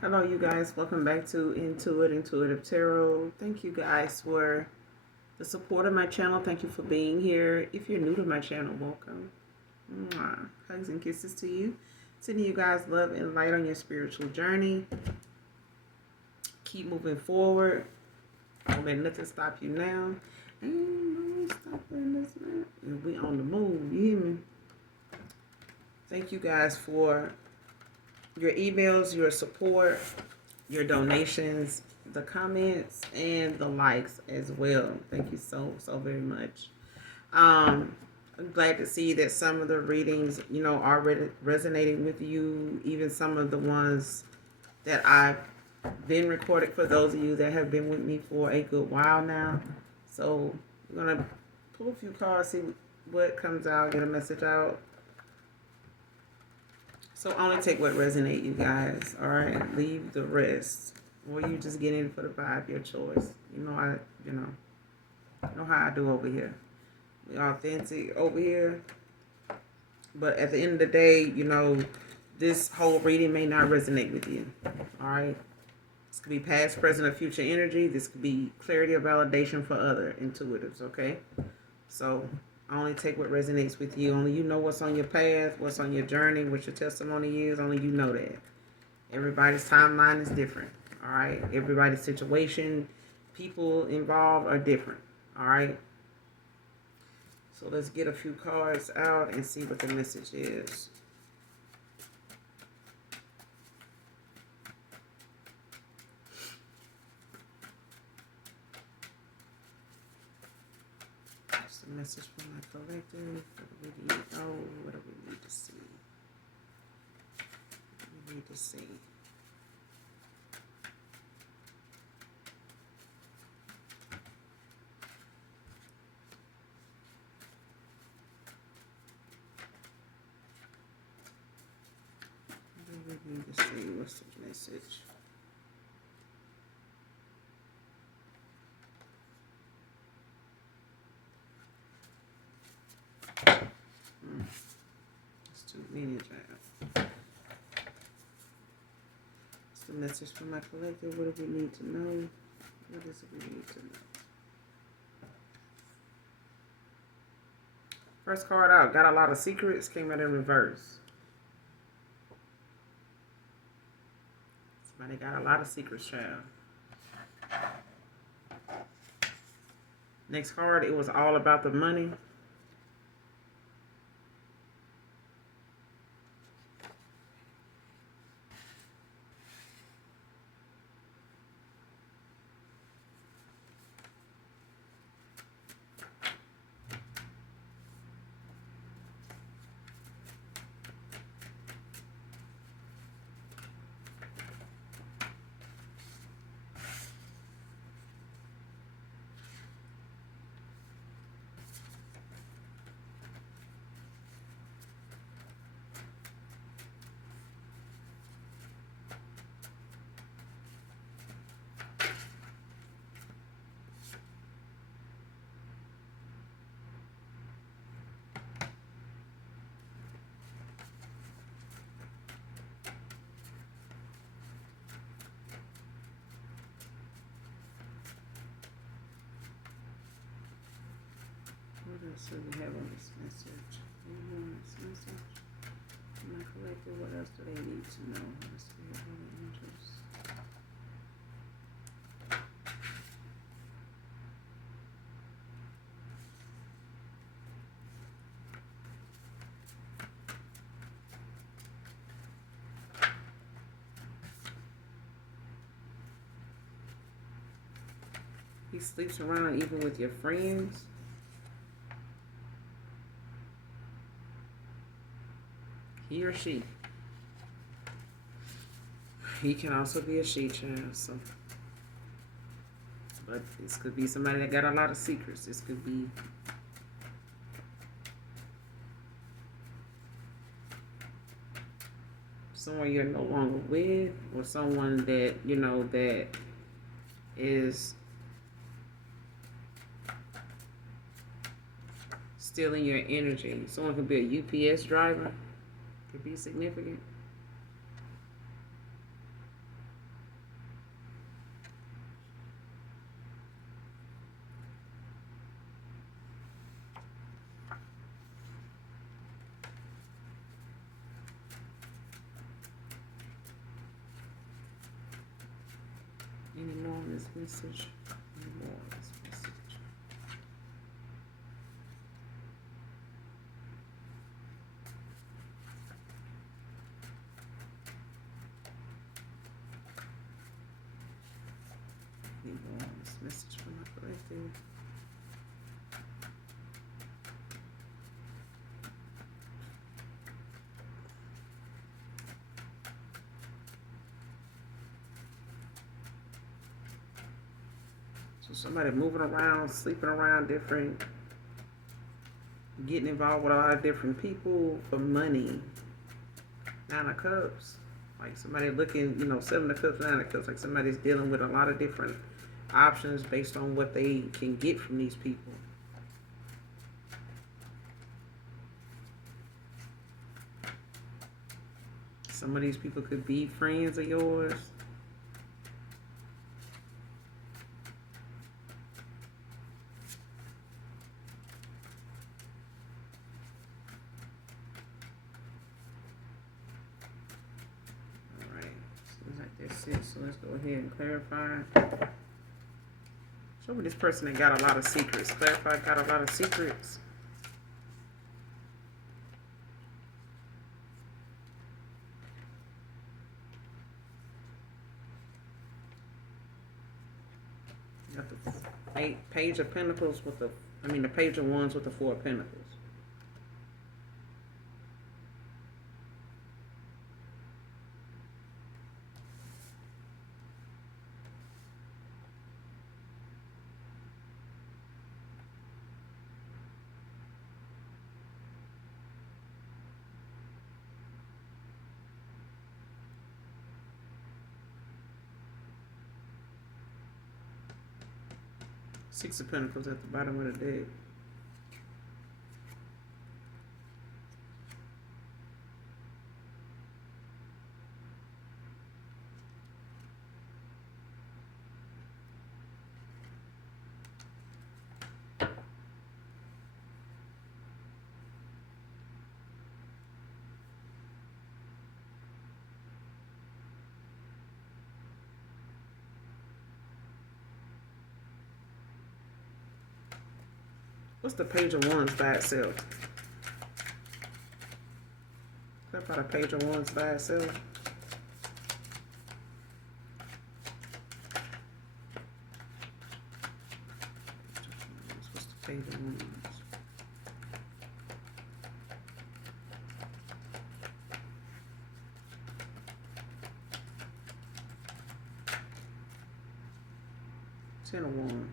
Hello, you guys. Welcome back to Intuitive Tarot. Thank you guys for the support of my channel. Thank you for being here. If you're new to my channel, welcome. Mwah. Hugs and kisses to you. Sending you guys love and light on your spiritual journey. Keep moving forward. Don't let nothing stop you now. Ain't no stopping us now. We on the move. You hear me? Thank you guys for your emails, your support, your donations, the comments, and the likes as well. Thank you so very much. I'm glad to see that some of the readings, are resonating with you. Even some of the ones that I've been recorded for those of you that have been with me for a good while now. So we're gonna pull a few cards, see what comes out, get a message out. So only take what resonates, you guys. All right, leave the rest, or you just get in for the vibe. Your choice. You know how I do over here. We authentic over here, but at the end of the day, this whole reading may not resonate with you. All right, this could be past, present, or future energy. This could be clarity or validation for other intuitives. Okay, so I only take what resonates with you. Only you know what's on your path, what's on your journey, what your testimony is. Only you know that. Everybody's timeline is different. All right. Everybody's situation, people involved are different. All right. So let's get a few cards out and see what the message is. What's the message from my collective? What do we need? Oh, what do we need to see? What do we need to see? What do we need to see? What's the message? It's too many, child. What's the message from my collective? What do we need to know? What is it we need to know? First card out, got a lot of secrets, came out in reverse. Somebody got a lot of secrets, child. Next card, it was all about the money. What else do we have on this message? My collective, what else do they need to know? He sleeps around even with your friends. He or she. He can also be a she, child. So, but this could be somebody that got a lot of secrets. This could be someone you're no longer with, or someone that that is stealing your energy. Someone could be a UPS driver. Could be significant. Any more on this message? Any more on this message? Any more on this message from my collective? So somebody moving around, sleeping around different, getting involved with a lot of different people for money. 9 of Cups. Like somebody looking, 7 of Cups, 9 of Cups. Like somebody's dealing with a lot of different options based on what they can get from these people. Some of these people could be friends of yours. That's it. So let's go ahead and clarify. Show me this person that got a lot of secrets. Clarify, got a lot of secrets. Got the Page of Pentacles with the Page of Wands with the 4 of Pentacles. Six of Pentacles at the bottom of the deck. What's the Page of Wands by itself? Clarify the Page of Wands by itself. What's the Page of Wands? Ten of Wands.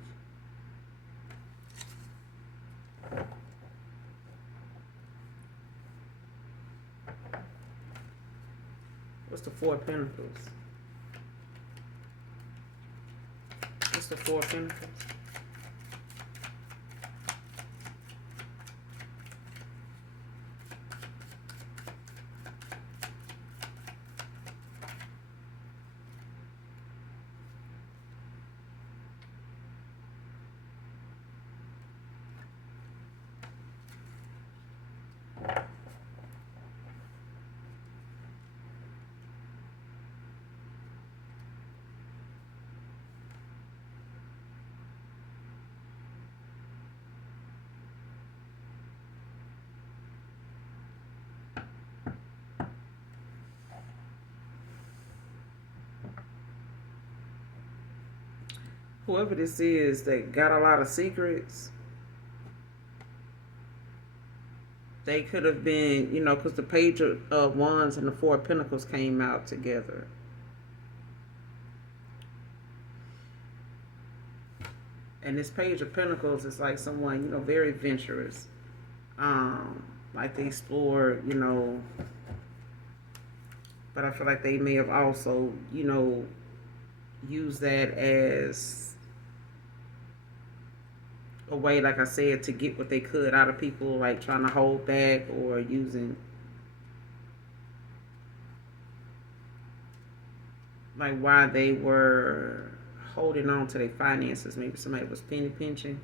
What's the Four of Pentacles? What's the Four of Pentacles? Whoever this is that got a lot of secrets, they could have been, because the Page of Wands and the Four of Pentacles came out together. And this Page of Pentacles is like someone, very adventurous. Like they explore, but I feel like they may have also, used that as a way, like I said, to get what they could out of people, like trying to hold back or using, like while they were holding on to their finances. Maybe somebody was penny pinching.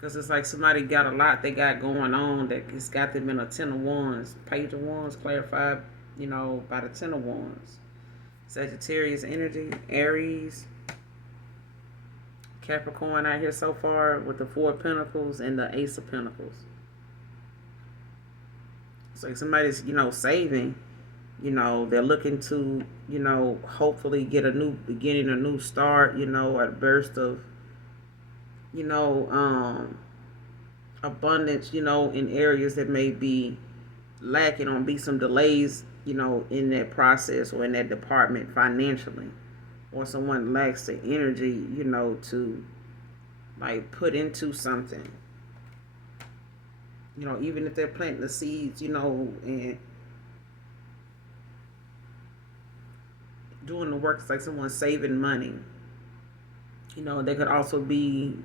Because it's like somebody got a lot they got going on that it's got them in a 10 of wands. Page of wands clarified, by the 10 of wands. Sagittarius energy, Aries, Capricorn out here so far with the 4 of Pentacles and the Ace of Pentacles. It's like somebody's, saving. They're looking to, hopefully get a new beginning, a new start, a burst of, abundance, in areas that may be lacking or be some delays, in that process or in that department financially. Or someone lacks the energy, to like put into something. Even if they're planting the seeds, and doing the work, it's like someone saving money. They could also be,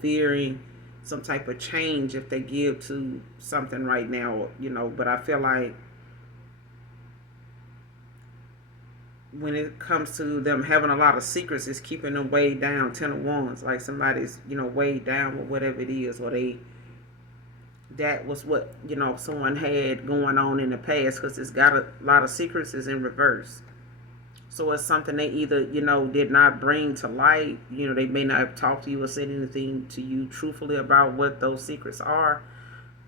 fearing some type of change if they give to something right now, but I feel like when it comes to them having a lot of secrets, it's keeping them weighed down. 10 of wands, like somebody's, weighed down with whatever it is, or that was what, someone had going on in the past, because it's got a lot of secrets is in reverse. So it's something they either, did not bring to light. They may not have talked to you or said anything to you truthfully about what those secrets are.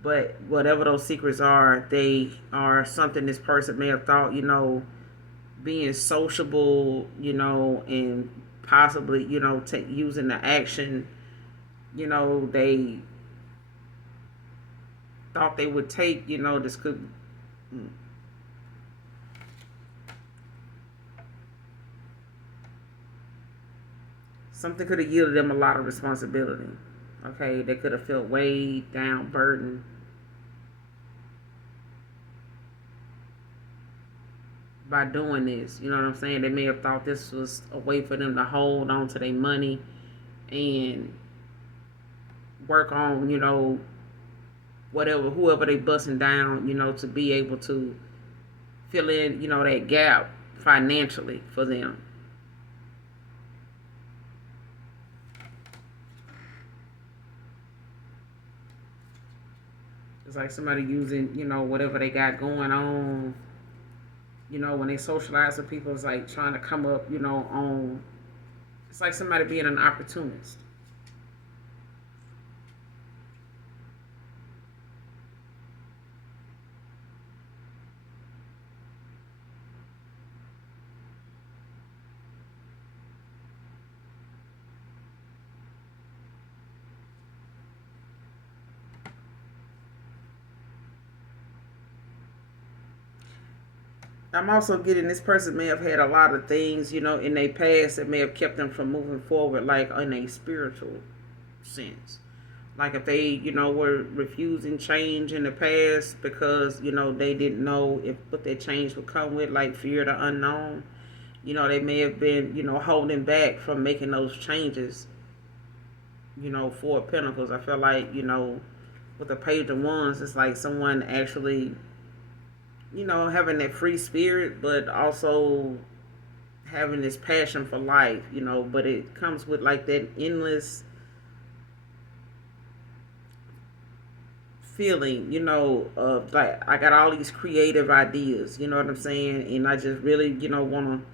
But whatever those secrets are, they are something this person may have thought, being sociable, and possibly, using the action, they thought they would take, this could... Something could have yielded them a lot of responsibility. Okay, they could have felt weighed down, burdened. By doing this, you know what I'm saying? They may have thought this was a way for them to hold on to their money and work on, whoever they busting down, to be able to fill in, that gap financially for them. It's like somebody using, whatever they got going on. When they socialize with people, it's like trying to come up, on... It's like somebody being an opportunist. I'm also getting this person may have had a lot of things, in their past that may have kept them from moving forward, like in a spiritual sense. Like if they, were refusing change in the past because, they didn't know if what that change would come with, like fear of the unknown. They may have been, holding back from making those changes, 4 Pentacles. I feel like, with the Page of Wands, it's like someone actually, having that free spirit, but also having this passion for life, but it comes with like that endless feeling, of like, I got all these creative ideas, you know what I'm saying? And I just really, want to,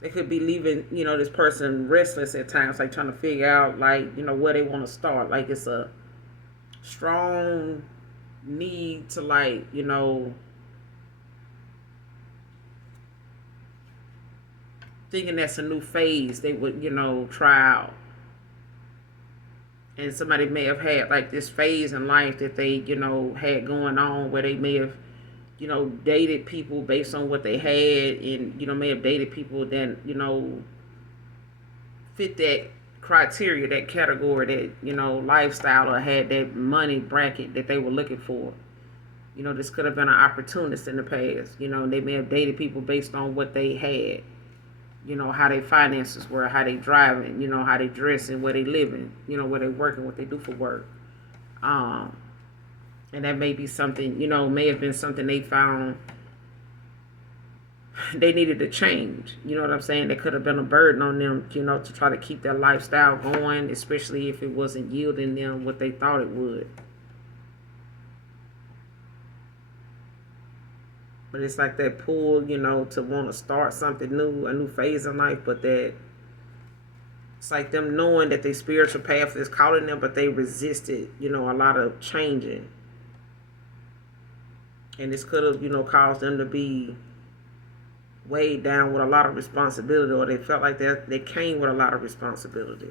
they could be leaving, this person restless at times, like trying to figure out, like, where they want to start. Like it's a strong need to, like, thinking that's a new phase they would, try out. And somebody may have had like this phase in life that they, had going on, where they may have, dated people based on what they had, and, may have dated people that, fit that criteria, that category, that, lifestyle, or had that money bracket that they were looking for. This could have been an opportunist in the past. They may have dated people based on what they had. How their finances were, how they driving, how they dressing, where they living, where they working, what they do for work. And that may be something, may have been something they found they needed to change. You know what I'm saying? There could have been a burden on them, to try to keep their lifestyle going, especially if it wasn't yielding them what they thought it would. But it's like that pull, to want to start something new, a new phase in life, but that it's like them knowing that their spiritual path is calling them, but they resisted, a lot of changing. And this could have, caused them to be weighed down with a lot of responsibility, or they felt like they came with a lot of responsibility.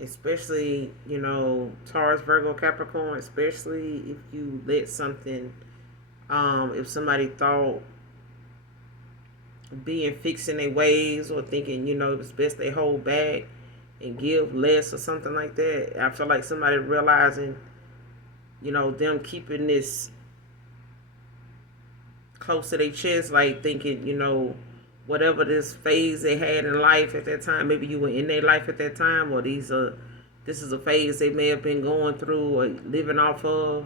Especially, Taurus, Virgo, Capricorn, especially if you let something, if somebody thought being fixed in their ways, or thinking, it's best they hold back and give less or something like that. I feel like somebody realizing, them keeping this close to their chest, like thinking, whatever this phase they had in life at that time, maybe you were in their life at that time, or this is a phase they may have been going through or living off of.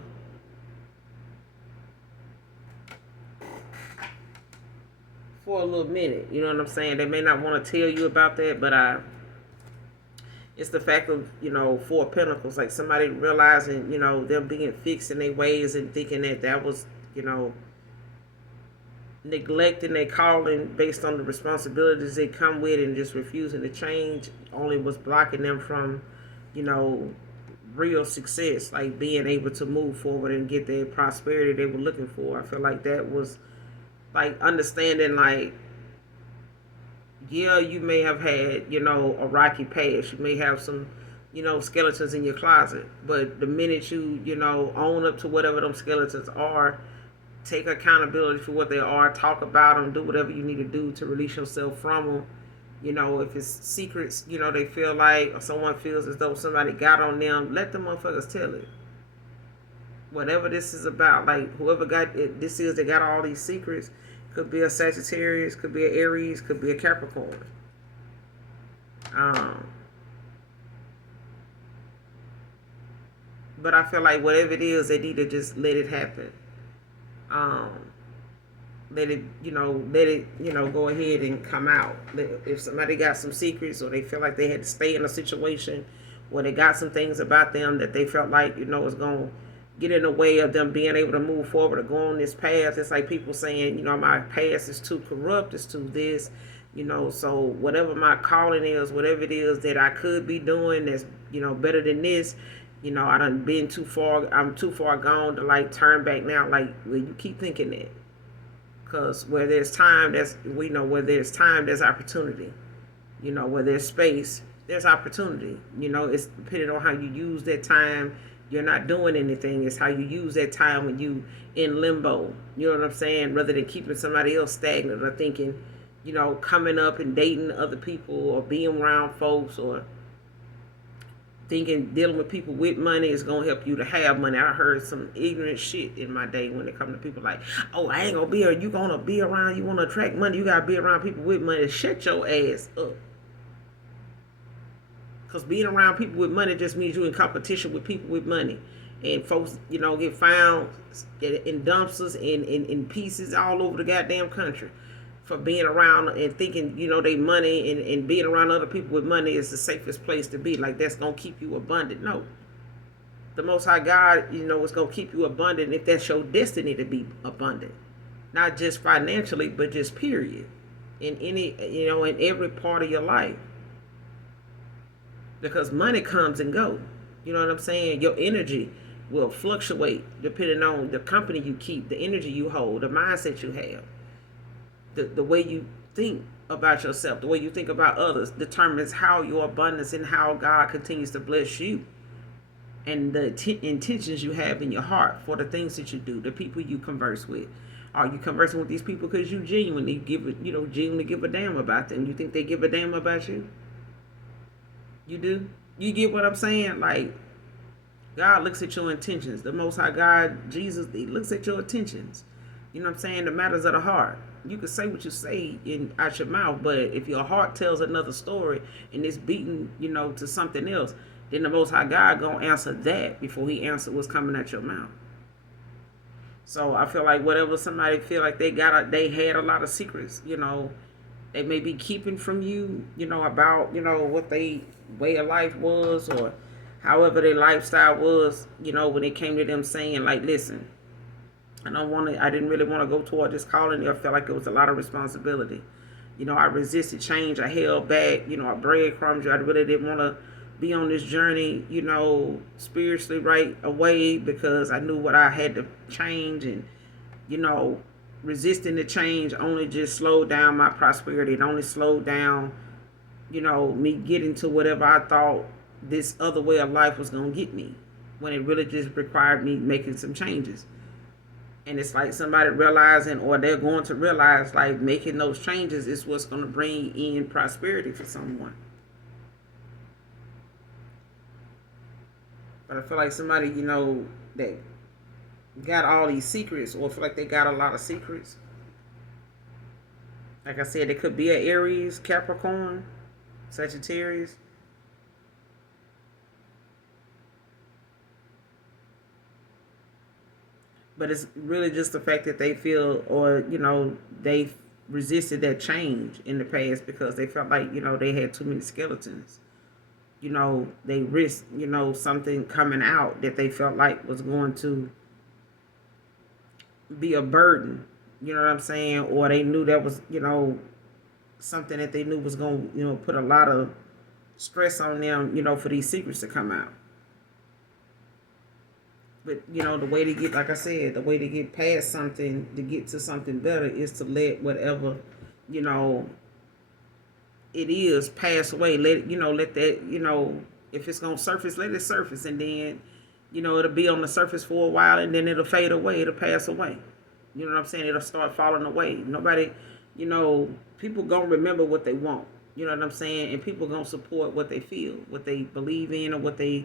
For a little minute, you know what I'm saying? They may not want to tell you about that, but it's the fact of, Four of Pentacles, like somebody realizing, them being fixed in their ways and thinking that was, neglecting their calling based on the responsibilities they come with, and just refusing to change only was blocking them from, real success, like being able to move forward and get the prosperity they were looking for. I feel like that was like understanding, like, yeah, you may have had, a rocky past. You may have some, skeletons in your closet. But the minute you, own up to whatever them skeletons are, take accountability for what they are, talk about them, do whatever you need to do to release yourself from them. If it's secrets, they feel like, or someone feels as though somebody got on them, let the motherfuckers tell it. Whatever this is about, like whoever got it, this is, they got all these secrets. Could be a Sagittarius, could be an Aries, could be a Capricorn. But I feel like whatever it is, they need to just let it happen. Let it, go ahead and come out. If somebody got some secrets, or they feel like they had to stay in a situation where they got some things about them that they felt like, was going to get in the way of them being able to move forward or go on this path. It's like people saying, my past is too corrupt, it's too this, so whatever my calling is, whatever it is that I could be doing that's, better than this, I done been too far, I'm too far gone to like turn back now. Like, well, you keep thinking that. Because where there's time, where there's time, there's opportunity. Where there's space, there's opportunity. It's depending on how you use that time. You're not doing anything. It's how you use that time when you in limbo. You know what I'm saying? Rather than keeping somebody else stagnant, or thinking, coming up and dating other people, or being around folks, or thinking dealing with people with money is going to help you to have money. I heard some ignorant shit in my day when it comes to people like, oh, I ain't going to be here. You going to be around, you want to attract money, you got to be around people with money. Shut your ass up. Because being around people with money just means you're in competition with people with money. And folks, get found in dumpsters, in pieces all over the goddamn country for being around and thinking, they money, and being around other people with money is the safest place to be. Like, that's going to keep you abundant. No. The Most High God, is going to keep you abundant if that's your destiny to be abundant. Not just financially, but just period. In any, in every part of your life. Because money comes and goes. You know what I'm saying? Your energy will fluctuate depending on the company you keep, the energy you hold, the mindset you have. The way you think about yourself, the way you think about others determines how your abundance and how God continues to bless you. And the intentions you have in your heart for the things that you do, the people you converse with. Are you conversing with these people because you genuinely genuinely give a damn about them? You think they give a damn about you? You do? You get what I'm saying? Like, God looks at your intentions. The Most High God, Jesus, He looks at your intentions. You know what I'm saying? The matters of the heart. You can say what you say out your mouth, but if your heart tells another story and it's beaten, to something else, then the Most High God gonna answer that before He answer what's coming out your mouth. So I feel like whatever somebody feel like they had a lot of secrets, they may be keeping from you, about, what they way of life was, or however their lifestyle was, when it came to them saying, like, listen, I didn't really want to go toward this calling. I felt like it was a lot of responsibility. I resisted change. I held back, I breadcrumbed. I really didn't want to be on this journey, spiritually right away, because I knew what I had to change, and, resisting the change only just slowed down my prosperity. It only slowed down, me getting to whatever I thought this other way of life was going to get me, when it really just required me making some changes. And it's like somebody realizing, or they're going to realize, like, making those changes is what's going to bring in prosperity for someone. But I feel like somebody, that got all these secrets, or feel like they got a lot of secrets. Like I said, it could be an Aries, Capricorn, Sagittarius. But it's really just the fact that they feel, or, they resisted that change in the past because they felt like, they had too many skeletons. They risked, something coming out that they felt like was going to be a burden. You know what I'm saying? Or they knew that was, something that they knew was going to, put a lot of stress on them, for these secrets to come out. But, the way to get, like I said, the way to get past something, to get to something better, is to let whatever, it is pass away. Let that, if it's going to surface, let it surface. And then, it'll be on the surface for a while, and then it'll fade away. It'll pass away. You know what I'm saying? It'll start falling away. Nobody, people going to remember what they want. You know what I'm saying? And people going to support what they feel, what they believe in, or what they,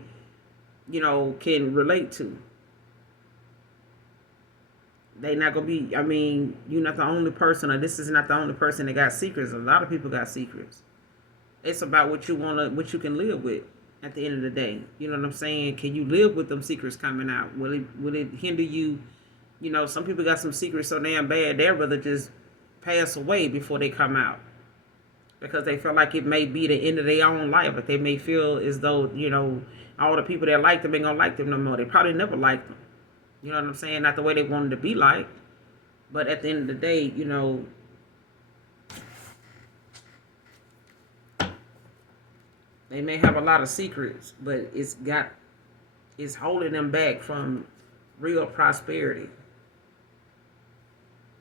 can relate to. They not gonna be. I mean, you're not the only person, or this is not the only person that got secrets. A lot of people got secrets. It's about what you can live with. At the end of the day, you know what I'm saying? Can you live with them secrets coming out? Will it hinder you? Some people got some secrets so damn bad they'd rather just pass away before they come out, because they feel like it may be the end of their own life. But they may feel as though, all the people that like them ain't gonna like them no more. They probably never liked them. You know what I'm saying? Not the way they wanted to be liked. But at the end of the day, they may have a lot of secrets, but it's holding them back from real prosperity.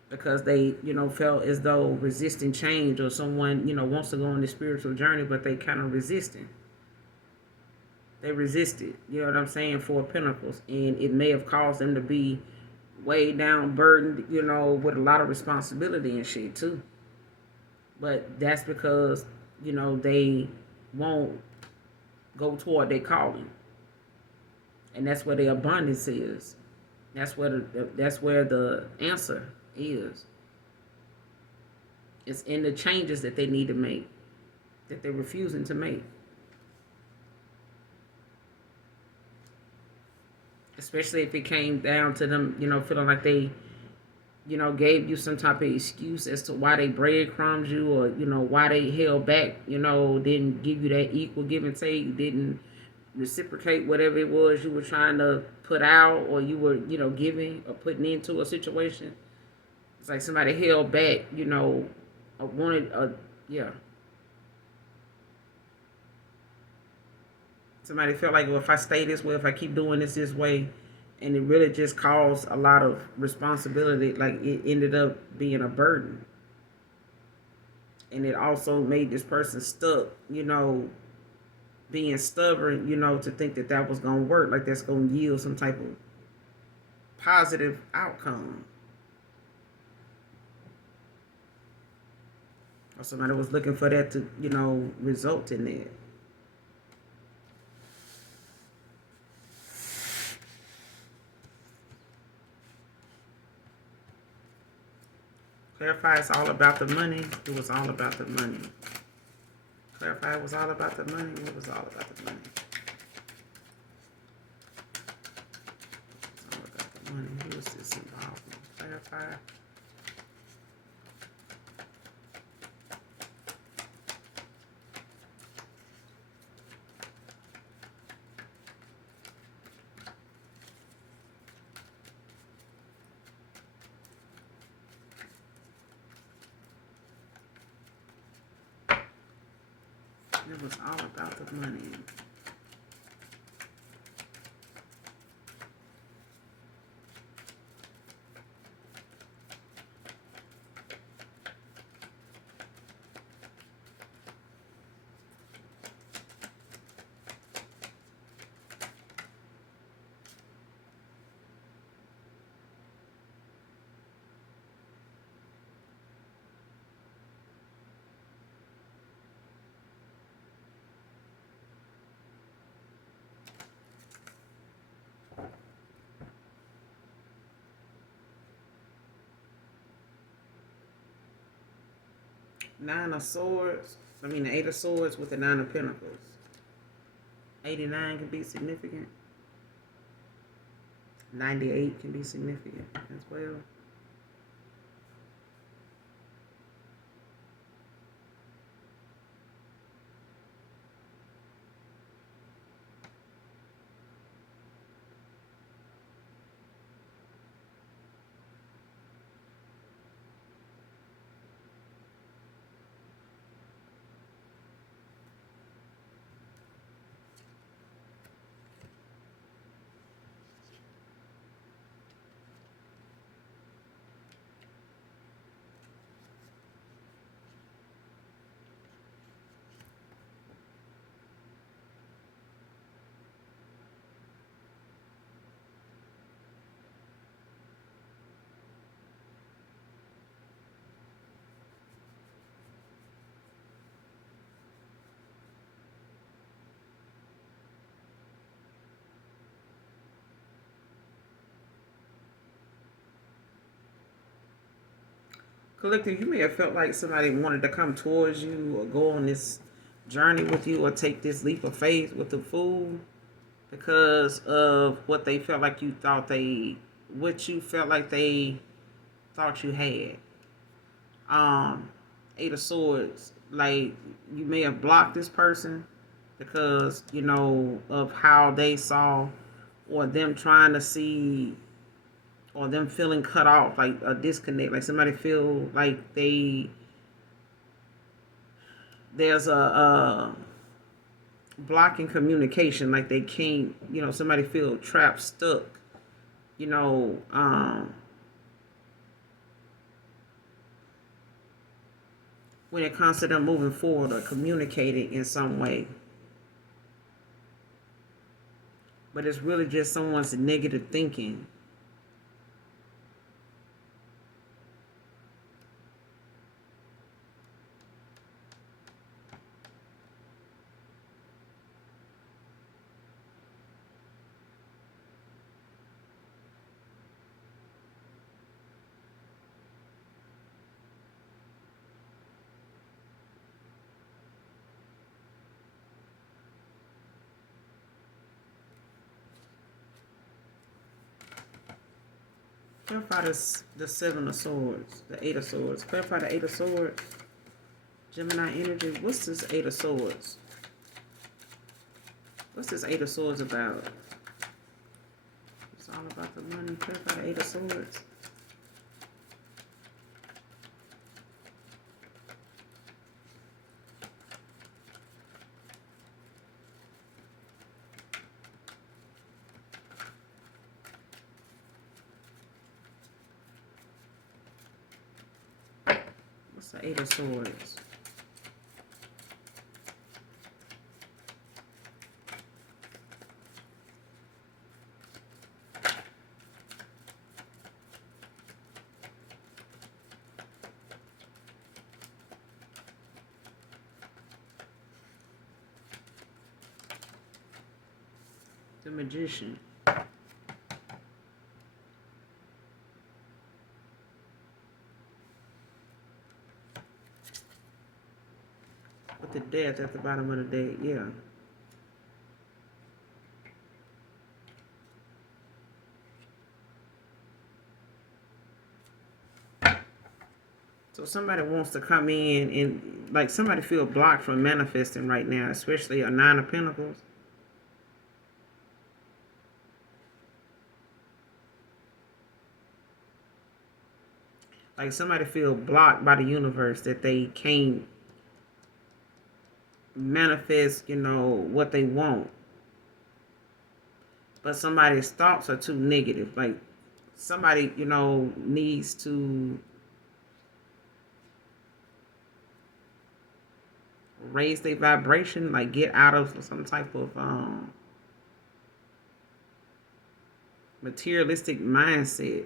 Because they, felt as though resisting change, or someone, wants to go on this spiritual journey, but they kind of resisting. They resisted, you know what I'm saying, Four of Pentacles. And it may have caused them to be way down, burdened, with a lot of responsibility and shit too. But that's because, they won't go toward their calling. And that's where their abundance is. That's where the answer is. It's in the changes that they need to make, that they're refusing to make. Especially if it came down to them, feeling like they, gave you some type of excuse as to why they breadcrumbed you, or, why they held back, didn't give you that equal give and take, didn't reciprocate whatever it was you were trying to put out, or you were, giving or putting into a situation. It's like somebody held back, or wanted yeah. Somebody felt like, well, if I stay this way, if I keep doing this way, and it really just caused a lot of responsibility, like it ended up being a burden. And it also made this person stuck, being stubborn, to think that that was going to work, like that's going to yield some type of positive outcome. Or somebody was looking for that to, result in that. Clarify it's all about the money. It was all about the money. Clarify it was all about the money. It was all about the money. It's all about the money. Who is this involved in? Clarify. It was all about the money. Nine of Swords. The Eight of Swords with the Nine of Pentacles. 89 can be significant. 98 can be significant as well. Collective, you may have felt like somebody wanted to come towards you or go on this journey with you or take this leap of faith with the Fool because of what they felt like what you felt like they thought you had. Eight of Swords, like you may have blocked this person because, of how they saw or them trying to see or them feeling cut off, like a disconnect, like somebody feel like there's a blocking communication, like they can't, somebody feel trapped, stuck, when it comes to them moving forward or communicating in some way. But it's really just someone's negative thinking. Clarify the Seven of Swords, the Eight of Swords. Clarify the Eight of Swords. Gemini energy. What's this Eight of Swords? What's this Eight of Swords about? It's all about the money. Clarify the Eight of Swords. What's the Eight of Swords? The Magician. With the death at the bottom of the deck, yeah. So somebody wants to come in and like somebody feel blocked from manifesting right now, especially a Nine of Pentacles. Like somebody feel blocked by the universe that they can't manifest, what they want. But somebody's thoughts are too negative. Like somebody, needs to raise their vibration, like get out of some type of materialistic mindset.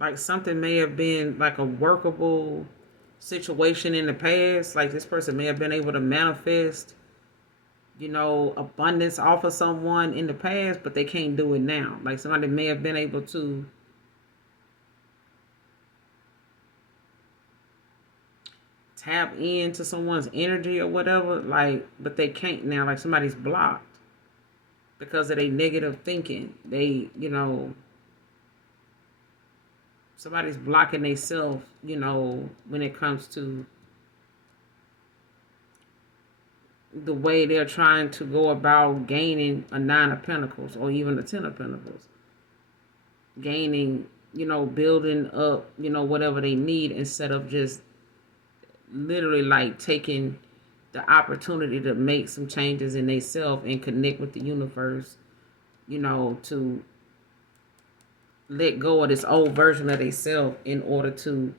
Like something may have been like a workable situation in the past. Like this person may have been able to manifest, abundance off of someone in the past, but they can't do it now. Like somebody may have been able to tap into someone's energy or whatever, like, but they can't now. Like somebody's blocked because of their negative thinking. They, somebody's blocking themselves, when it comes to the way they're trying to go about gaining a Nine of Pentacles or even a Ten of Pentacles. Gaining, building up, whatever they need instead of just literally like taking the opportunity to make some changes in themselves and connect with the universe, to let go of this old version of themselves in order to,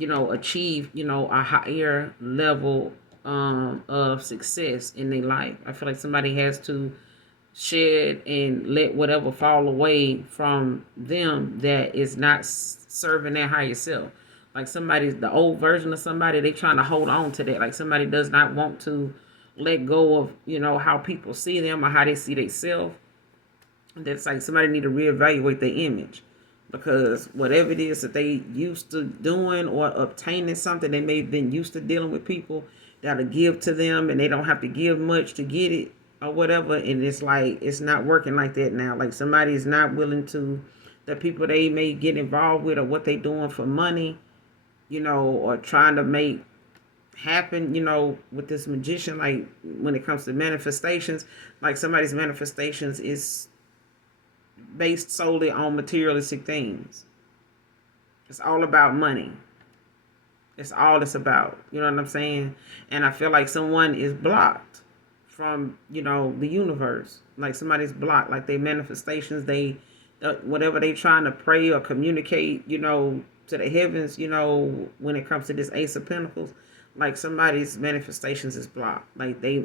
achieve, a higher level of success in their life. I feel like somebody has to shed and let whatever fall away from them that is not serving their higher self. Like somebody's the old version of somebody, they trying to hold on to that. Like somebody does not want to let go of, how people see them or how they see themselves. That's like somebody need to reevaluate their image, because whatever it is that they used to doing or obtaining something, they may have been used to dealing with people that'll give to them and they don't have to give much to get it or whatever, and it's like it's not working like that now. Like somebody is not willing to, the people they may get involved with or what they doing for money, or trying to make happen, with this magician. Like when it comes to manifestations, like somebody's manifestations is based solely on materialistic things. It's all about money. It's all it's about. You know what I'm saying? And I feel like someone is blocked from, the universe. Like somebody's blocked. Like they manifestations, they, whatever they trying to pray or communicate, to the heavens, when it comes to this Ace of Pentacles, like somebody's manifestations is blocked. Like they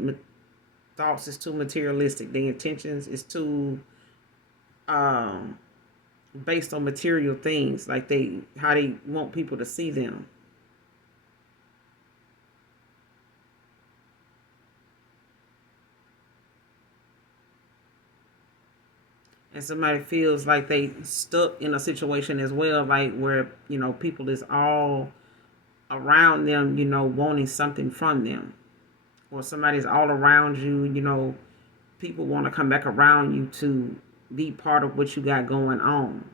thoughts is too materialistic. Their intentions is too based on material things, like how they want people to see them. And somebody feels like they stuck in a situation as well, like where, people is all around them, wanting something from them. Or somebody's all around you, people want to come back around you to be part of what you got going on.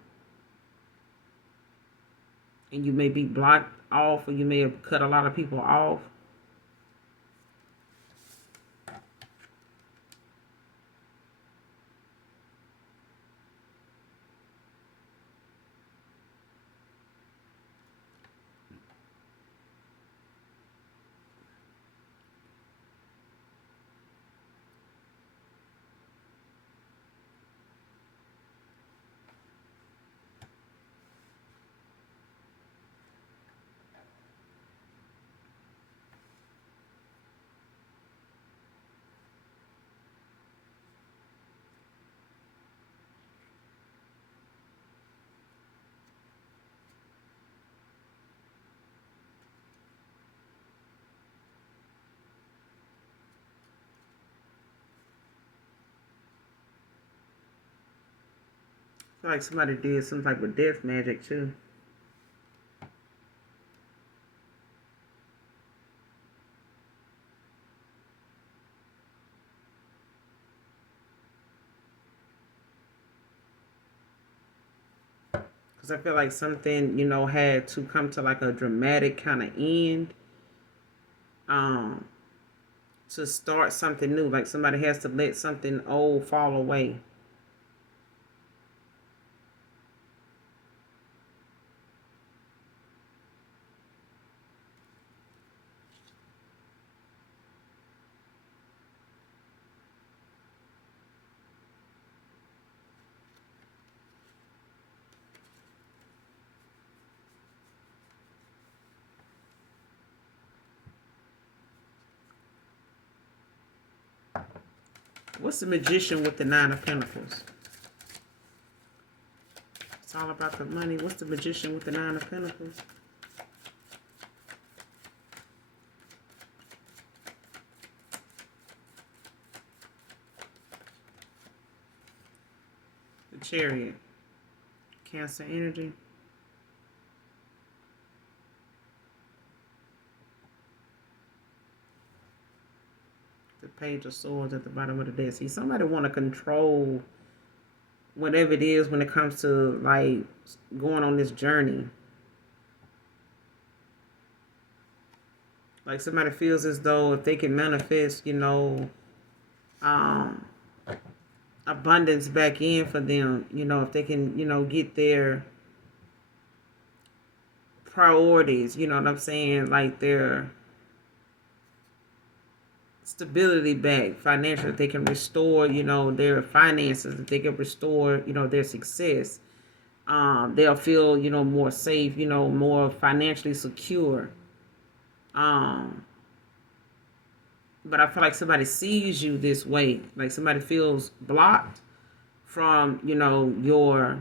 And you may be blocked off, or you may have cut a lot of people off. I feel like somebody did some type of death magic too. Because I feel like something, had to come to like a dramatic kind of end um, to start something new. Like somebody has to let something old fall away. What's the magician with the Nine of Pentacles? It's all about the money. What's the magician with the Nine of Pentacles? The Chariot. Cancer energy. The Page of Swords at the bottom of the deck. See, somebody want to control whatever it is when it comes to like going on this journey. Like somebody feels as though if they can manifest, um, abundance back in for them, if they can, get their priorities, you know what I'm saying, like their stability back financially, if they can restore, their finances, if they can restore, their success, they'll feel, more safe, more financially secure. But I feel like somebody sees you this way, like somebody feels blocked from, your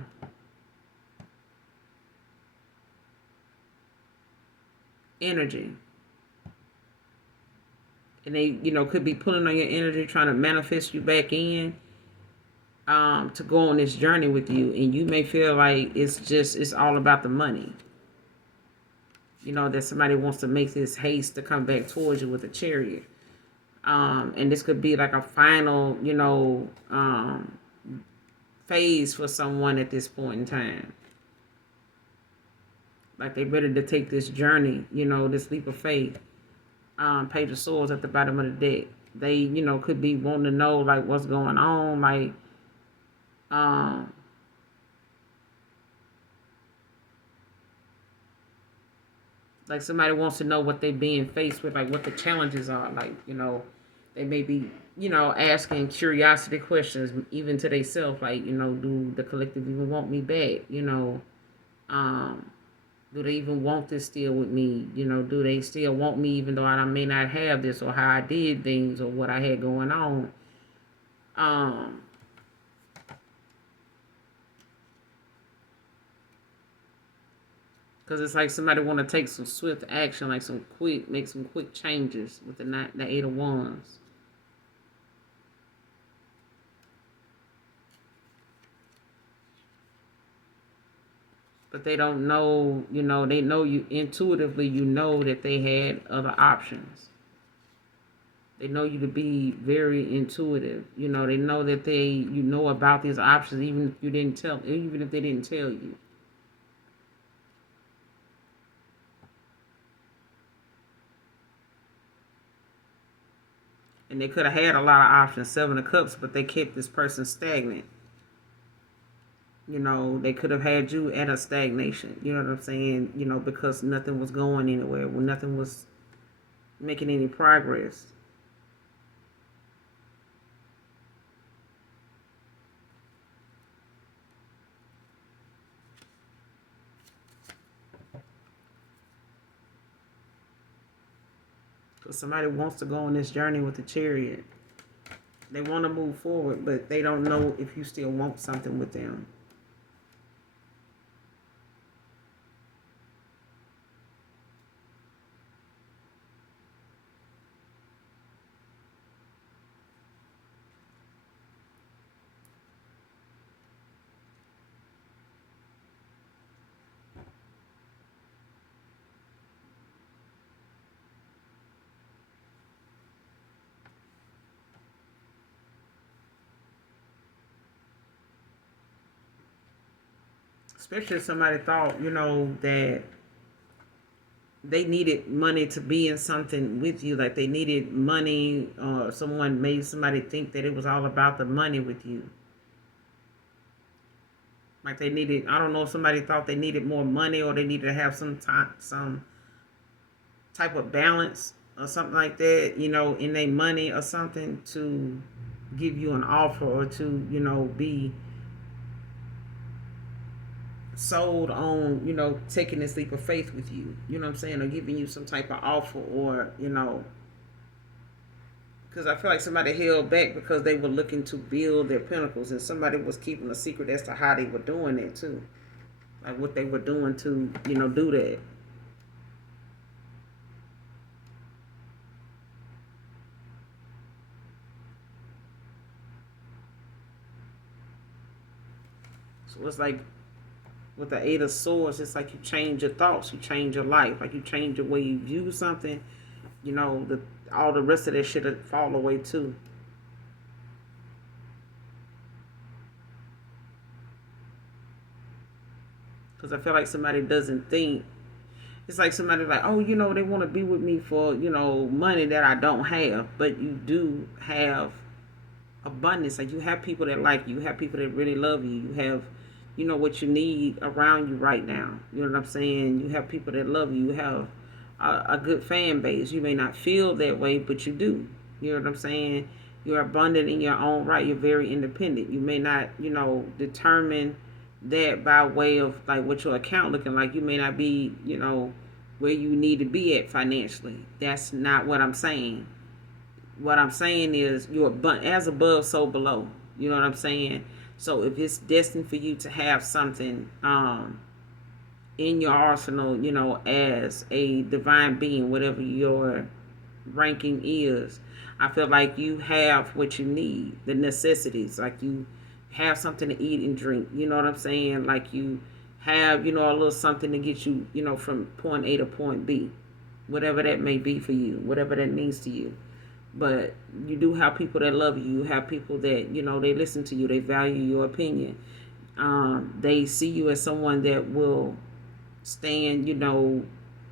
energy. And they, could be pulling on your energy, trying to manifest you back in, to go on this journey with you. And you may feel like it's all about the money. That somebody wants to make this haste to come back towards you with a Chariot. And this could be like a final, phase for someone at this point in time. Like they're ready to take this journey, this leap of faith. Page of Swords at the bottom of the deck. They, could be wanting to know like what's going on, um, like somebody wants to know what they're being faced with, like what the challenges are. Like, they may be, asking curiosity questions even to themselves, like, do the collective even want me back? Um, do they even want this still with me? Do they still want me even though I may not have this, or how I did things, or what I had going on? Because it's like somebody want to take some swift action, like make some quick changes with the Eight of Wands. But they don't know, they know you intuitively, that they had other options. They know you to be very intuitive. They know that you know about these options, even if they didn't tell you. And they could have had a lot of options, Seven of Cups, but they kept this person stagnant. They could have had you at a stagnation. You know what I'm saying? Because nothing was going anywhere. When nothing was making any progress. So somebody wants to go on this journey with the Chariot. They want to move forward, but they don't know if you still want something with them. Especially if somebody thought, that they needed money to be in something with you, like they needed money, or someone made somebody think that it was all about the money with you. Like they needed, I don't know, if somebody thought they needed more money or they needed to have some type of balance or something like that, in their money or something to give you an offer or to, be sold on, taking this leap of faith with you, you know what I'm saying, or giving you some type of offer, or, because I feel like somebody held back because they were looking to build their pinnacles, and somebody was keeping a secret as to how they were doing it too, like what they were doing to, do that. So it's like with the Eight of Swords, it's like you change your thoughts, you change your life, like you change the way you view something. The all the rest of that shit will fall away too. Because I feel like somebody doesn't think. It's like somebody like, oh, they want to be with me for, money that I don't have, but you do have abundance. Like you have people that like you, have people that really love you. You have, what you need around you right now. You know what I'm saying? You have people that love you. You have a good fan base. You may not feel that way, but you do. You know what I'm saying? You're abundant in your own right. You're very independent. You may not, determine that by way of like what your account looking like. You may not be, where you need to be at financially. That's not what I'm saying. What I'm saying is you're as above, so below. You know what I'm saying? So if it's destined for you to have something in your arsenal, as a divine being, whatever your ranking is, I feel like you have what you need, the necessities. Like you have something to eat and drink. You know what I'm saying? Like you have, a little something to get you, from point A to point B, whatever that may be for you, whatever that means to you. But you do have people that love you. You have people that, they listen to you. They value your opinion. They see you as someone that will stand,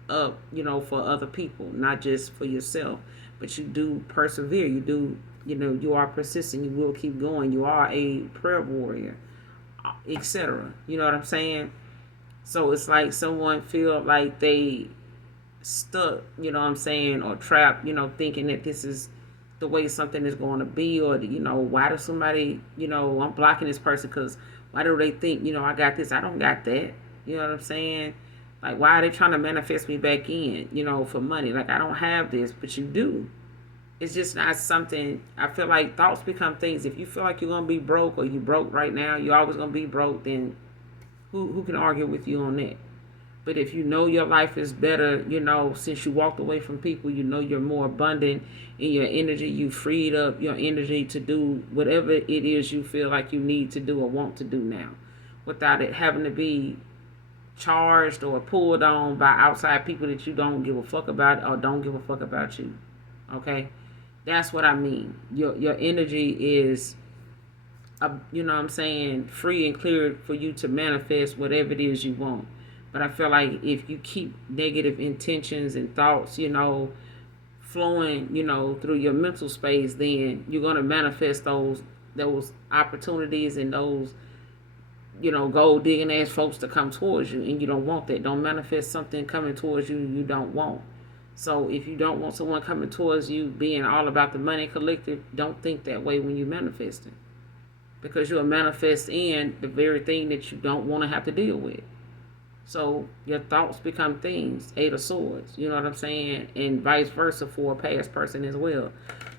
up, for other people, not just for yourself. But you do persevere. You do, you are persistent. You will keep going. You are a prayer warrior, etc. You know what I'm saying? So it's like someone feel like they stuck, what I'm saying, or trapped, thinking that this is the way something is going to be, or, why does somebody, I'm blocking this person because why do they think, I got this? I don't got that. You know what I'm saying? Like, why are they trying to manifest me back in, for money? Like, I don't have this, but you do. It's just not something. I feel like thoughts become things. If you feel like you're going to be broke, or you broke right now, you're always going to be broke, then who can argue with you on that? But if you know your life is better, since you walked away from people, you're more abundant in your energy. You freed up your energy to do whatever it is you feel like you need to do or want to do now, without it having to be charged or pulled on by outside people that you don't give a fuck about or don't give a fuck about you. Okay? That's what I mean. Your energy is, what I'm saying, free and clear for you to manifest whatever it is you want. But I feel like if you keep negative intentions and thoughts, flowing, through your mental space, then you're gonna manifest those opportunities and those, gold digging ass folks to come towards you, and you don't want that. Don't manifest something coming towards you you don't want. So if you don't want someone coming towards you being all about the money collective, don't think that way when you manifest it, because you'll manifest in the very thing that you don't want to have to deal with. So your thoughts become things. Eight of Swords. You know what I'm saying? And vice versa for a past person as well.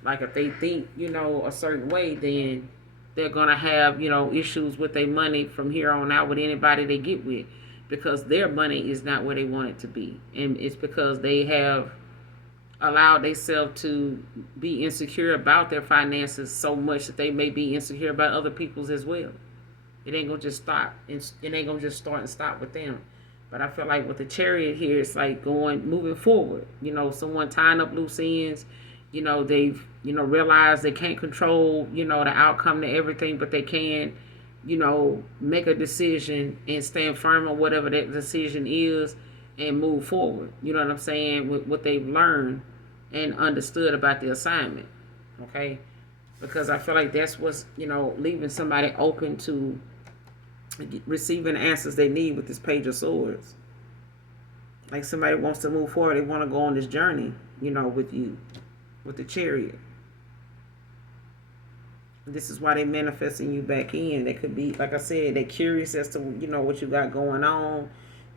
Like if they think, a certain way, then they're going to have, issues with their money from here on out with anybody they get with. Because their money is not where they want it to be. And it's because they have allowed themselves to be insecure about their finances so much that they may be insecure about other people's as well. It ain't going to just stop. It ain't going to just start and stop with them. But I feel like with the Chariot here, it's like moving forward. Someone tying up loose ends. They've, realized they can't control, the outcome to everything, but they can, make a decision and stand firm on whatever that decision is and move forward. You know what I'm saying? With what they've learned and understood about the assignment. Okay? Because I feel like that's what's, leaving somebody open to receiving the answers they need with this Page of Swords. Like somebody wants to move forward, they want to go on this journey, with you, with the Chariot. This is why they manifesting you back in. They could be, like I said, they're curious as to, what you got going on,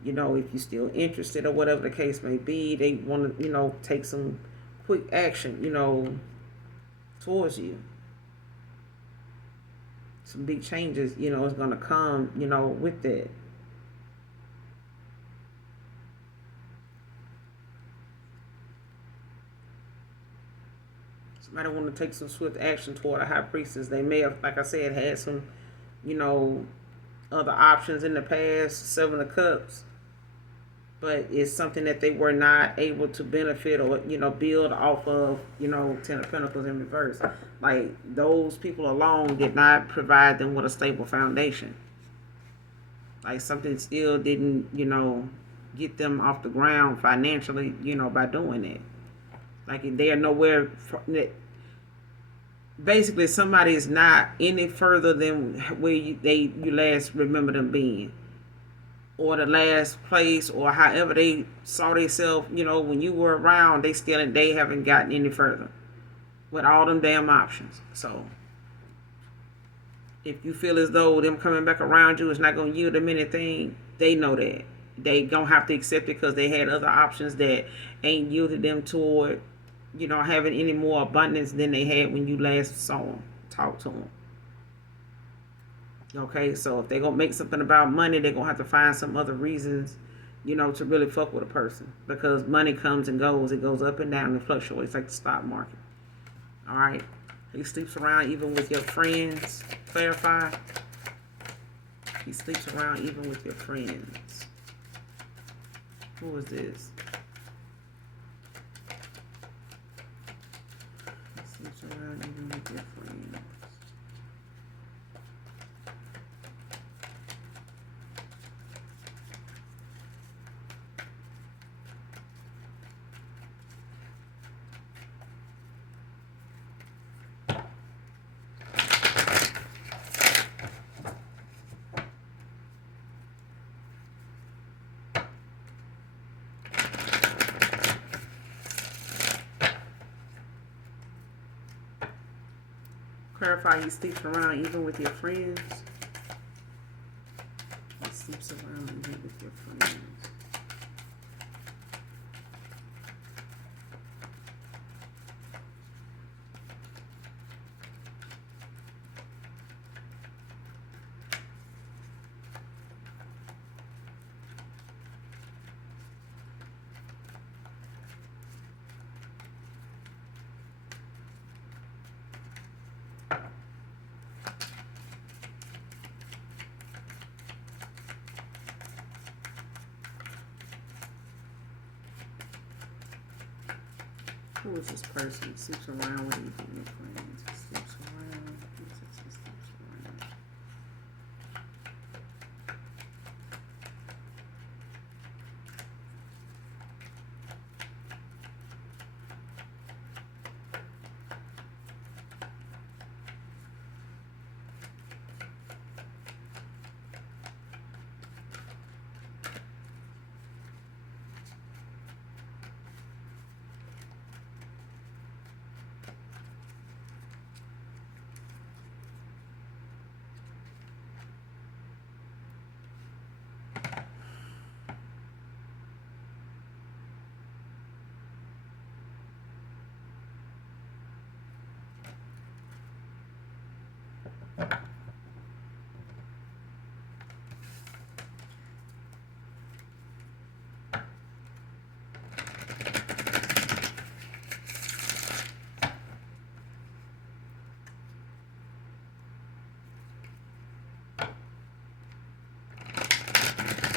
if you're still interested or whatever the case may be. They want to, take some quick action, towards you. Some big changes, is going to come, with that. Somebody want to take some swift action toward a high priestess. They may have, like I said, had some, other options in the past, Seven of Cups. But it's something that they were not able to benefit or, build off of, Ten of Pentacles in reverse. Like, those people alone did not provide them with a stable foundation. Like, something still didn't, get them off the ground financially, by doing it. Like, they are nowhere. Basically, somebody is not any further than where you last remember them being, or the last place, or however they saw themselves. When you were around, they haven't gotten any further with all them damn options. So, if you feel as though them coming back around you is not going to yield them anything, they know that they gonna have to accept it because they had other options that ain't yielded them toward having any more abundance than they had when you last saw them, talked to them. Okay, so if they're going to make something about money, they're going to have to find some other reasons, to really fuck with a person. Because money comes and goes. It goes up and down and fluctuates like the stock market. All right. He sleeps around even with your friends. Clarify. He sleeps around even with your friends. Who is this? Around even with your friends. Clarify, he sleeps around even with your friends. He sleeps around even with your friends. Who is this person? He sleeps around with you from your friends. He sleeps around. He sleeps around.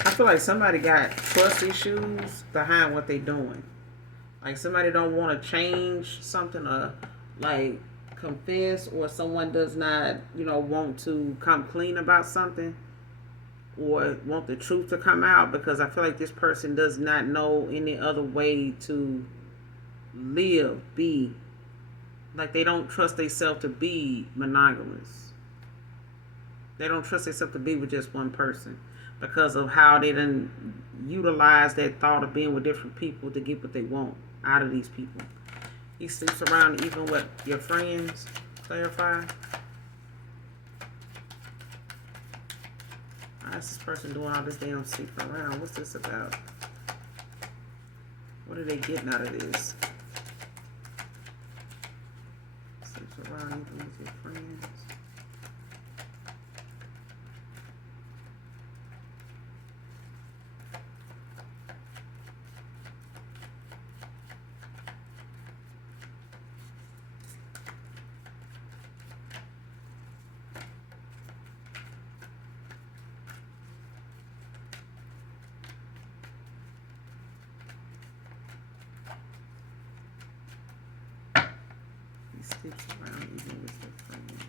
I feel like somebody got trust issues behind what they doing. Like somebody don't want to change something, or like confess, or someone does not, want to come clean about something, or want the truth to come out, because I feel like this person does not know any other way to live, be. Like, they don't trust themselves to be monogamous. They don't trust themselves to be with just one person because of how they done utilize that thought of being with different people to get what they want out of these people. He sleeps around even with your friends. Clarify. Why is this person doing all this damn sleeping around? What's this about? What are they getting out of this? Sleeps around even with your friends. Sleeps around even with your friends.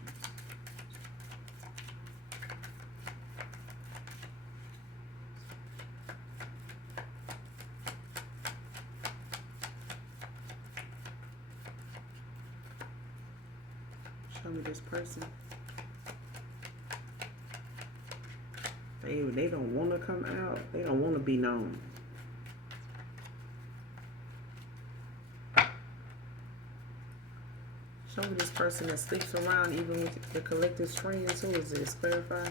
Show me this person. They don't want to come out. They don't want to be known. Show me this person that sleeps around even with the collective friends. Who is this? Clarify.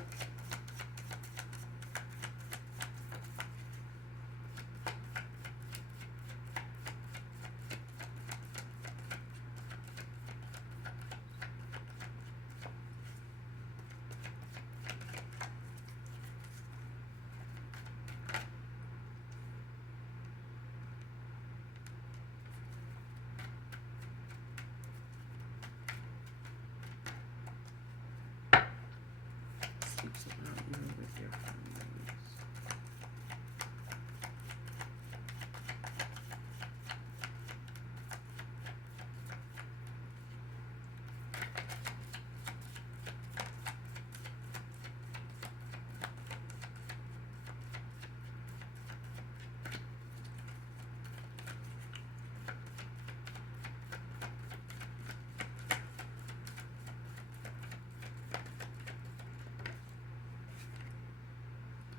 Sleeps around even with their friends.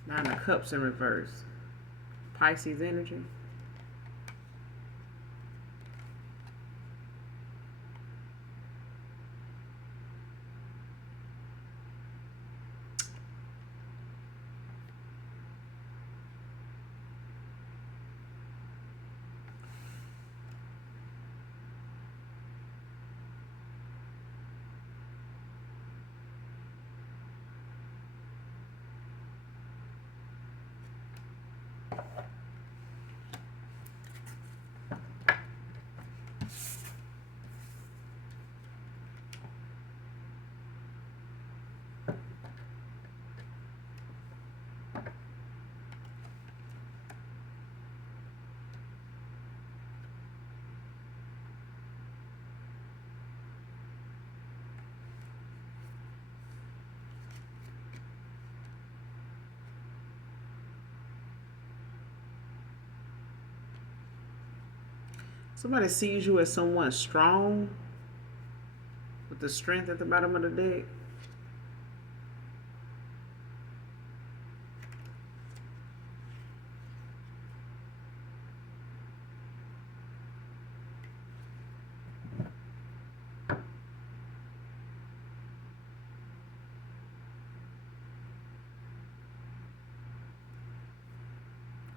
Nine of Cups in reverse. Pisces energy. Somebody sees you as someone strong with the strength at the bottom of the deck.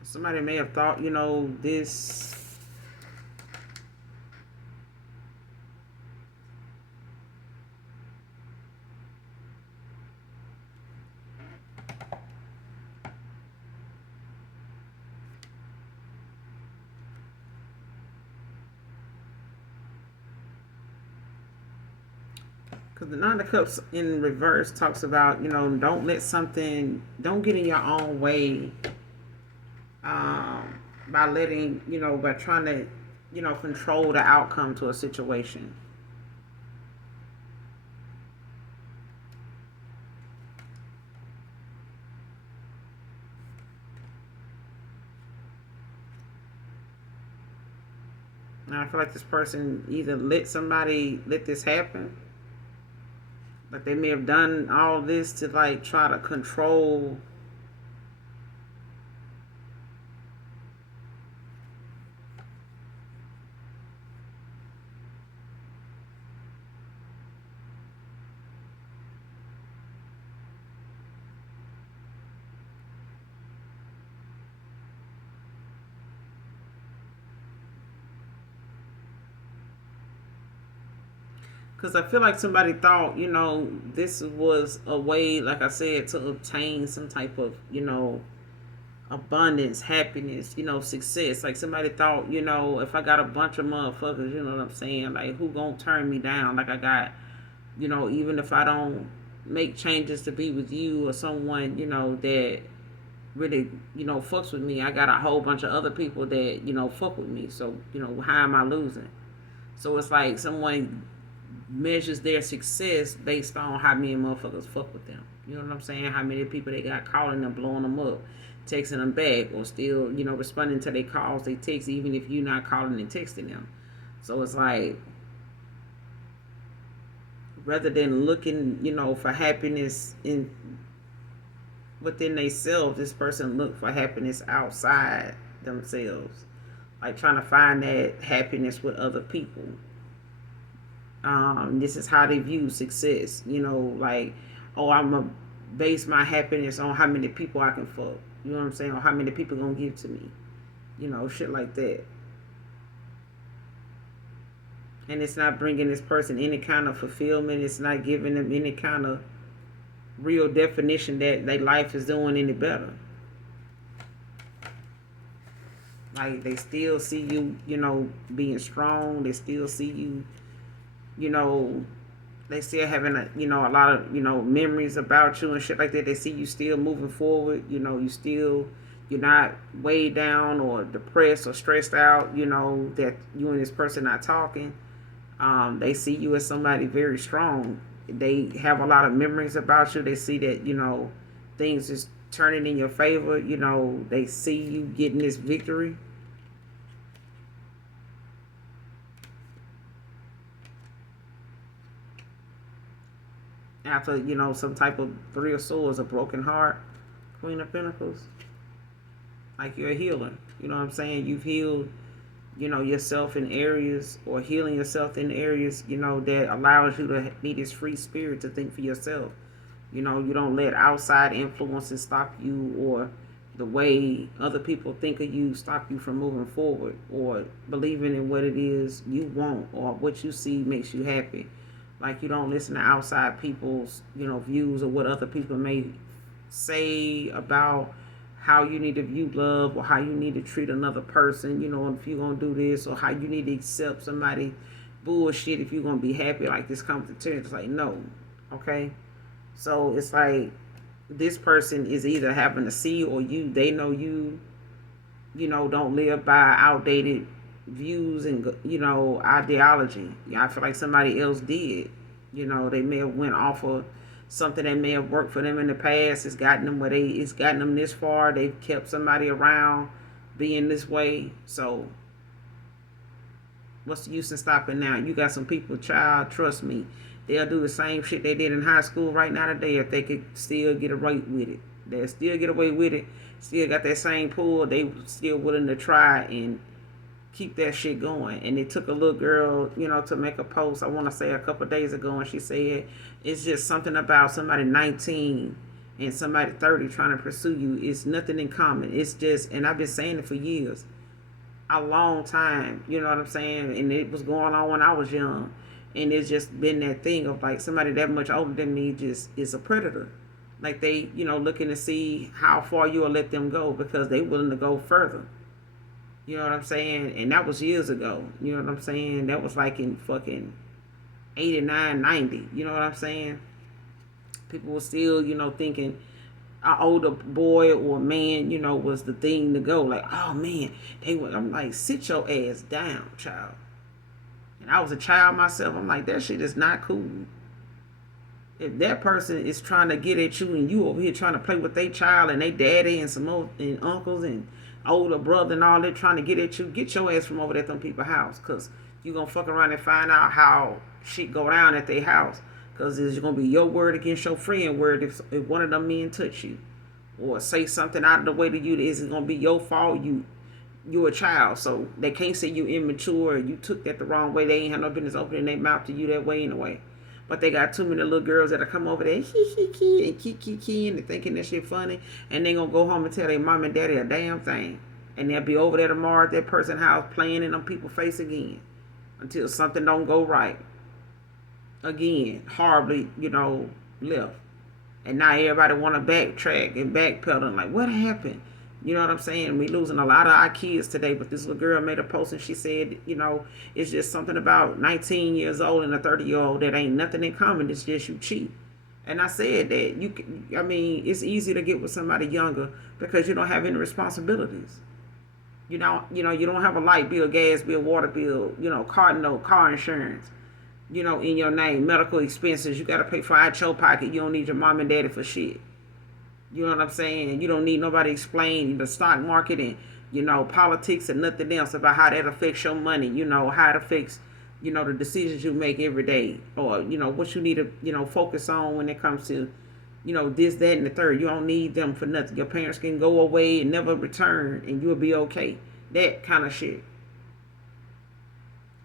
Somebody may have thought, this. Because the Nine of Cups in reverse talks about, don't get in your own way by letting, by trying to, control the outcome to a situation. And I feel like this person either let this happen. Like they may have done all this to like try to control. Because I feel like somebody thought, this was a way, like I said, to obtain some type of, abundance, happiness, success. Like somebody thought, if I got a bunch of motherfuckers, you know what I'm saying? Like who gonna turn me down? Like I got, even if I don't make changes to be with you or someone, that really, fucks with me, I got a whole bunch of other people that, fuck with me. So, how am I losing? So it's like someone measures their success based on how many motherfuckers fuck with them. You know what I'm saying? How many people they got calling them, blowing them up, texting them back, or still, responding to their calls, they text, even if you're not calling and texting them. So it's like, rather than looking, for happiness in within themselves, this person look for happiness outside themselves, like trying to find that happiness with other people. This is how they view success. Like, oh, I'm gonna base my happiness on how many people I can fuck. You know what I'm saying? Or how many people gonna give to me. Shit like that. And it's not bringing this person any kind of fulfillment. It's not giving them any kind of real definition that their life is doing any better. Like they still see you, being strong. They still see you, you know, they still having a lot of memories about you and shit like that. They see you still moving forward. You're not weighed down or depressed or stressed out. That you and this person not talking. They see you as somebody very strong. They have a lot of memories about you. They see that things is turning in your favor. They see you getting this victory. After some type of Three of Swords, a broken heart, Queen of Pentacles. Like you're a healer. You know what I'm saying? You've healed, yourself in areas, or healing yourself in areas, that allows you to be this free spirit to think for yourself. You don't let outside influences stop you, or the way other people think of you stop you from moving forward, or believing in what it is you want, or what you see makes you happy. Like you don't listen to outside people's, views, or what other people may say about how you need to view love, or how you need to treat another person, if you're going to do this, or how you need to accept somebody bullshit if you're going to be happy. Like this comes to turn. It's like, no. Okay. So it's like this person is either having to see, or they know you, don't live by outdated views and ideology. I feel like somebody else did. They may have went off of something that may have worked for them in the past. It's gotten them this far. They've kept somebody around being this way. So what's the use in stopping now? You got some people, child, trust me, they'll do the same shit they did in high school right now today if they could still get away with it. They'll still get away with it. Still got that same pull. They still willing to try and keep that shit going. And it took a little girl, to make a post, I want to say a couple of days ago, and she said it's just something about somebody 19 and somebody 30 trying to pursue you. It's nothing in common. It's just, and I've been saying it for years, a long time, you know what I'm saying? And it was going on when I was young. And it's just been that thing of like somebody that much older than me just is a predator. Like they, looking to see how far you'll let them go, because they willing to go further. You know what I'm saying? And that was years ago. You know what I'm saying? That was like in fucking 89, 90. You know what I'm saying? People were still, thinking an older boy or man, was the thing to go. Like, oh man, I'm like, sit your ass down, child. And I was a child myself. I'm like, that shit is not cool. If that person is trying to get at you and you over here trying to play with their child and they daddy and some old and uncles and older brother and all that trying to get at you, get your ass from over there at them people's house. Because you're going to fuck around and find out how shit go down at their house. Because it's going to be your word against your friend word if one of them men touch you. Or say something out of the way to you that is going to be your fault. You're a child. So they can't say you immature or you took that the wrong way. They ain't have no business opening their mouth to you that way anyway. But they got too many little girls that'll come over there and kiki and they're thinking that shit funny. And they going to go home and tell their mom and daddy a damn thing. And they'll be over there tomorrow at that person's house playing in them people's face again. Until something don't go right. Again, horribly, left. And now everybody want to backtrack and backpedal. And like, what happened? You know what I'm saying? We losing a lot of our kids today. But this little girl made a post and she said, it's just something about 19 years old and a 30-year-old that ain't nothing in common. It's just you cheat. And I said that it's easy to get with somebody younger because you don't have any responsibilities. You don't have a light bill, gas bill, water bill, car note, car insurance, in your name, medical expenses. You got to pay for out your pocket. You don't need your mom and daddy for shit. You know what I'm saying? You don't need nobody explain the stock market and, politics and nothing else about how that affects your money, how it affects, the decisions you make every day or, what you need to, focus on when it comes to, this, that, and the third. You don't need them for nothing. Your parents can go away and never return and you'll be okay. That kind of shit.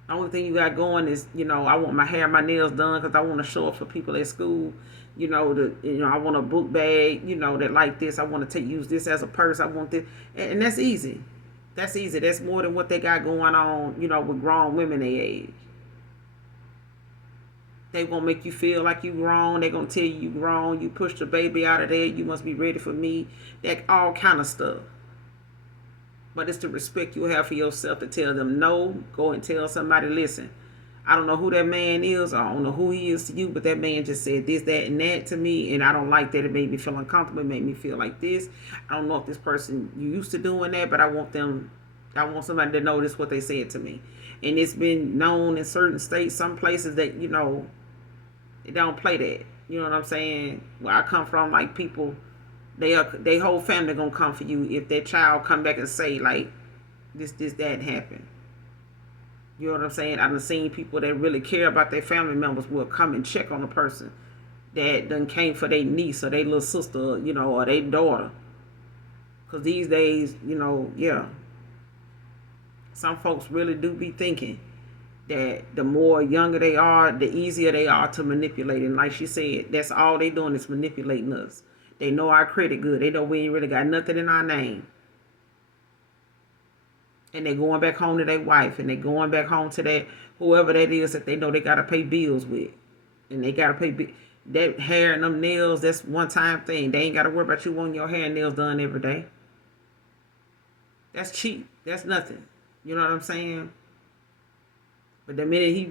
The only thing you got going is, I want my hair, my nails done because I want to show up for people at school. I want a book bag, that like this. I want to use this as a purse. I want this. And that's easy. That's easy. That's more than what they got going on, with grown women their age. They going to make you feel like you grown. They going to tell you grown. You pushed the baby out of there. You must be ready for me. That all kind of stuff. But it's the respect you have for yourself to tell them no. Go and tell somebody, listen, I don't know who that man is. I don't know who he is to you. But that man just said this, that, and that to me. And I don't like that. It made me feel uncomfortable. It made me feel like this. I don't know if this person, you used to doing that. But I want somebody to know this what they said to me. And it's been known in certain states, some places that, they don't play that. You know what I'm saying? Where I come from, like people, they whole family gonna come for you if that child come back and say like this, that happened. You know what I'm saying? I've seen people that really care about their family members will come and check on a person that done came for their niece or their little sister, or their daughter. Cause these days, some folks really do be thinking that the more younger they are, the easier they are to manipulate. And like she said, that's all they doing is manipulating us. They know our credit good. They know we ain't really got nothing in our name. And they going back home to their wife. And they going back home to that whoever that is that they know they got to pay bills with. And they got to pay that hair and them nails. That's one-time thing. They ain't got to worry about you wanting your hair and nails done every day. That's cheap. That's nothing. You know what I'm saying? But the minute he,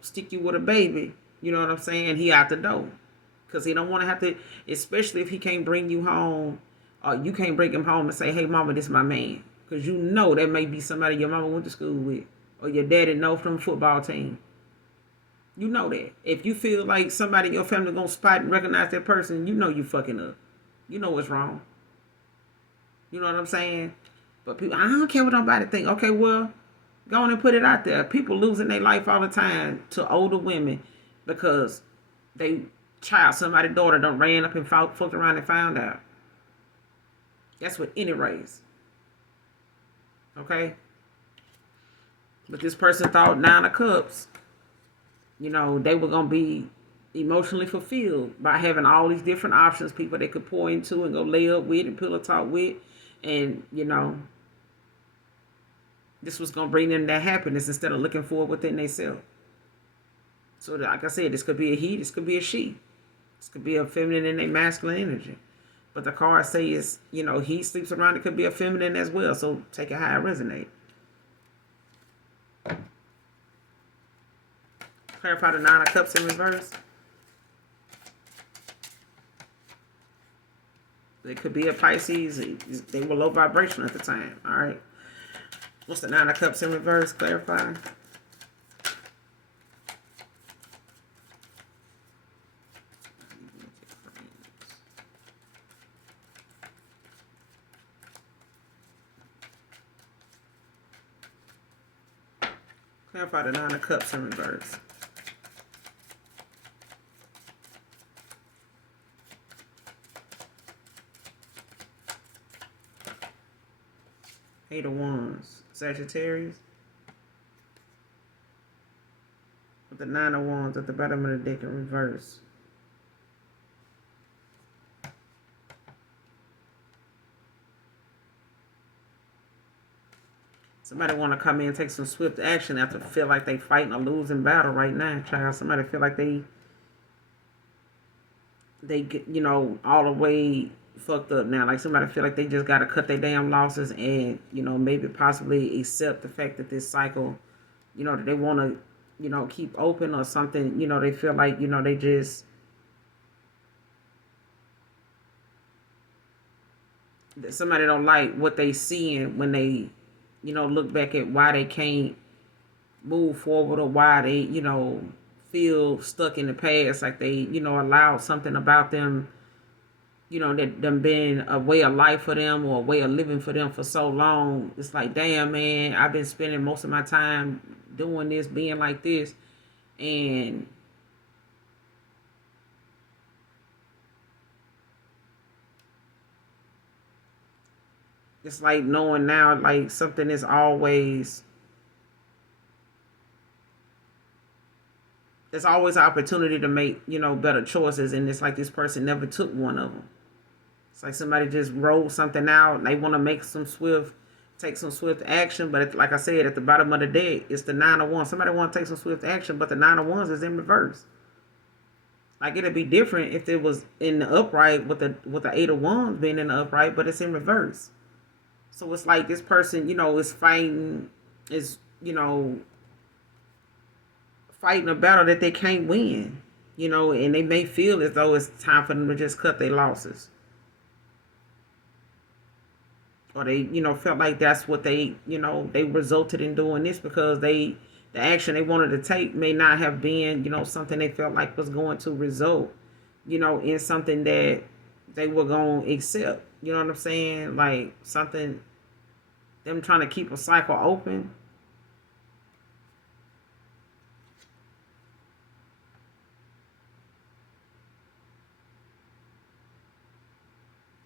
stick you with a baby, you know what I'm saying? He out the door. Because he don't want to have to, especially if he can't bring you home, or you can't bring him home and say, hey, mama, this is my man. Because that may be somebody your mama went to school with, or your daddy know from the football team. You know that. If you feel like somebody in your family going to spot and recognize that person, you fucking up. You know what's wrong. You know what I'm saying? But people, I don't care what nobody think. Okay, well, go on and put it out there. People losing their life all the time to older women because somebody's daughter done ran up and fucked around and found out. That's with any race. Okay? But this person thought 9 of Cups, they were going to be emotionally fulfilled by having all these different options, people they could pour into and go lay up with and pillow talk with. And, this was going to bring them that happiness instead of looking for it within themselves. So, like I said, this could be a he, this could be a she. This could be a feminine and a masculine energy. But the cards say is, he sleeps around. It could be a feminine as well. So take it how it resonates. Clarify the 9 of Cups in reverse. It could be a Pisces. They were low vibration at the time. All right. What's the 9 of Cups in reverse? Clarify. Clarify the Nine of Cups in reverse. Eight of Wands. Sagittarius. With the Nine of Wands at the bottom of the deck in reverse. Somebody want to come in and take some swift action after feel like they fighting a losing battle right now, child. Somebody feel like they get, you know, all the way fucked up now. Like somebody feel like they just got to cut their damn losses and, you know, maybe possibly accept the fact that this cycle, you know, that they want to, you know, keep open or something. You know, they feel like, you know, they just, somebody don't like what they seeing when they, you know, look back at why they can't move forward or why they, you know, feel stuck in the past. Like they, you know, allowed something about them, you know, that them been a way of life for them or a way of living for them for so long. It's like, damn, man, I've been spending most of my time doing this, being like this. And it's like knowing now, like something is always, there's always an opportunity to make, you know, better choices. And it's like this person never took one of them. It's like somebody just rolled something out and they want to take some swift action. But like I said, at the bottom of the deck, it's the Nine of Wands. Somebody want to take some swift action, but the Nine of Wands is in reverse. Like it'd be different if it was in the upright with the Eight of Wands being in the upright, but it's in reverse. So it's like this person, you know, is fighting, you know, fighting a battle that they can't win, you know, and they may feel as though it's time for them to just cut their losses. Or they, you know, felt like that's what they, you know, they resulted in doing this because the action they wanted to take may not have been, you know, something they felt like was going to result, you know, in something that they were going to accept. You know what I'm saying? Like something, them trying to keep a cycle open.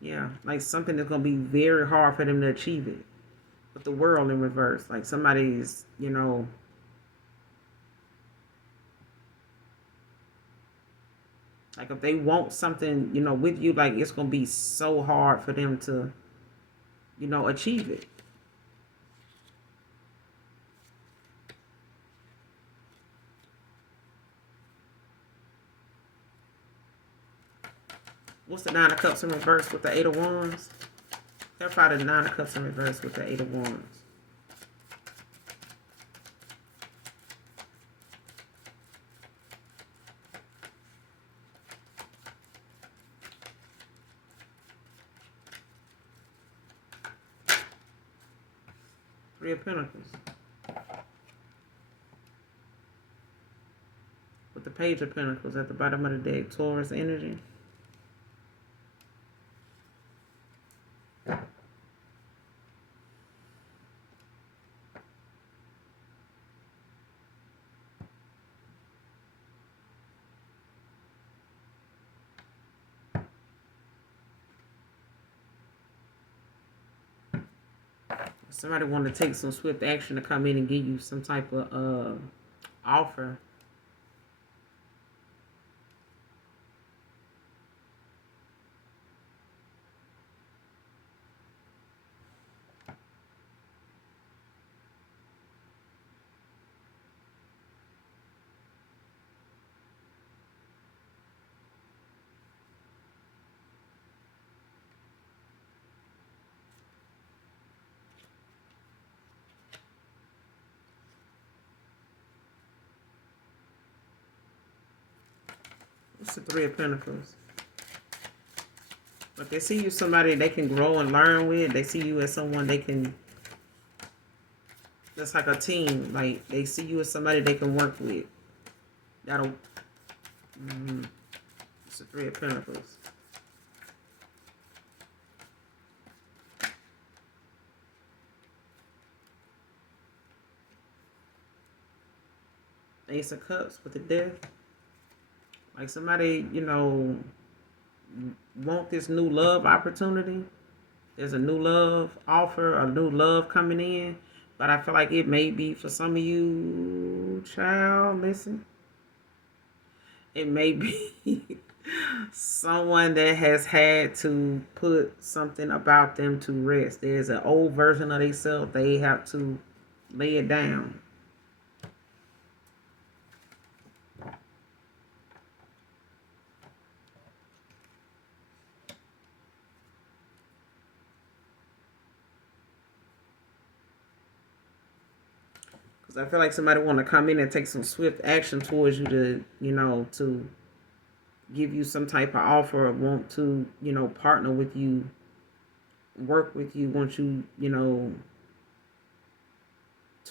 Yeah, like something that's going to be very hard for them to achieve it. With the world in reverse. Like somebody's, you know, like if they want something, you know, with you, like it's going to be so hard for them to, you know, achieve it. What's the Nine of Cups in reverse with the Eight of Wands? Clarify the Nine of Cups in reverse with the Eight of Wands. Three of Pentacles. With the Page of Pentacles at the bottom of the deck, Taurus energy. Somebody want to take some swift action to come in and give you some type of offer. It's the Three of Pentacles. But they see you somebody they can grow and learn with. They see you as someone they can, that's like a team. Like they see you as somebody they can work with. That'll, it's the Three of Pentacles. Ace of Cups with the Death. Like somebody, want this new love opportunity. There's a new love offer, a new love coming in. But I feel like it may be for some of you, child, listen. It may be someone that has had to put something about them to rest. There's an old version of themselves. They have to lay it down. Because I feel like somebody want to come in and take some swift action towards you to, to give you some type of offer or want to, partner with you, work with you, want you, to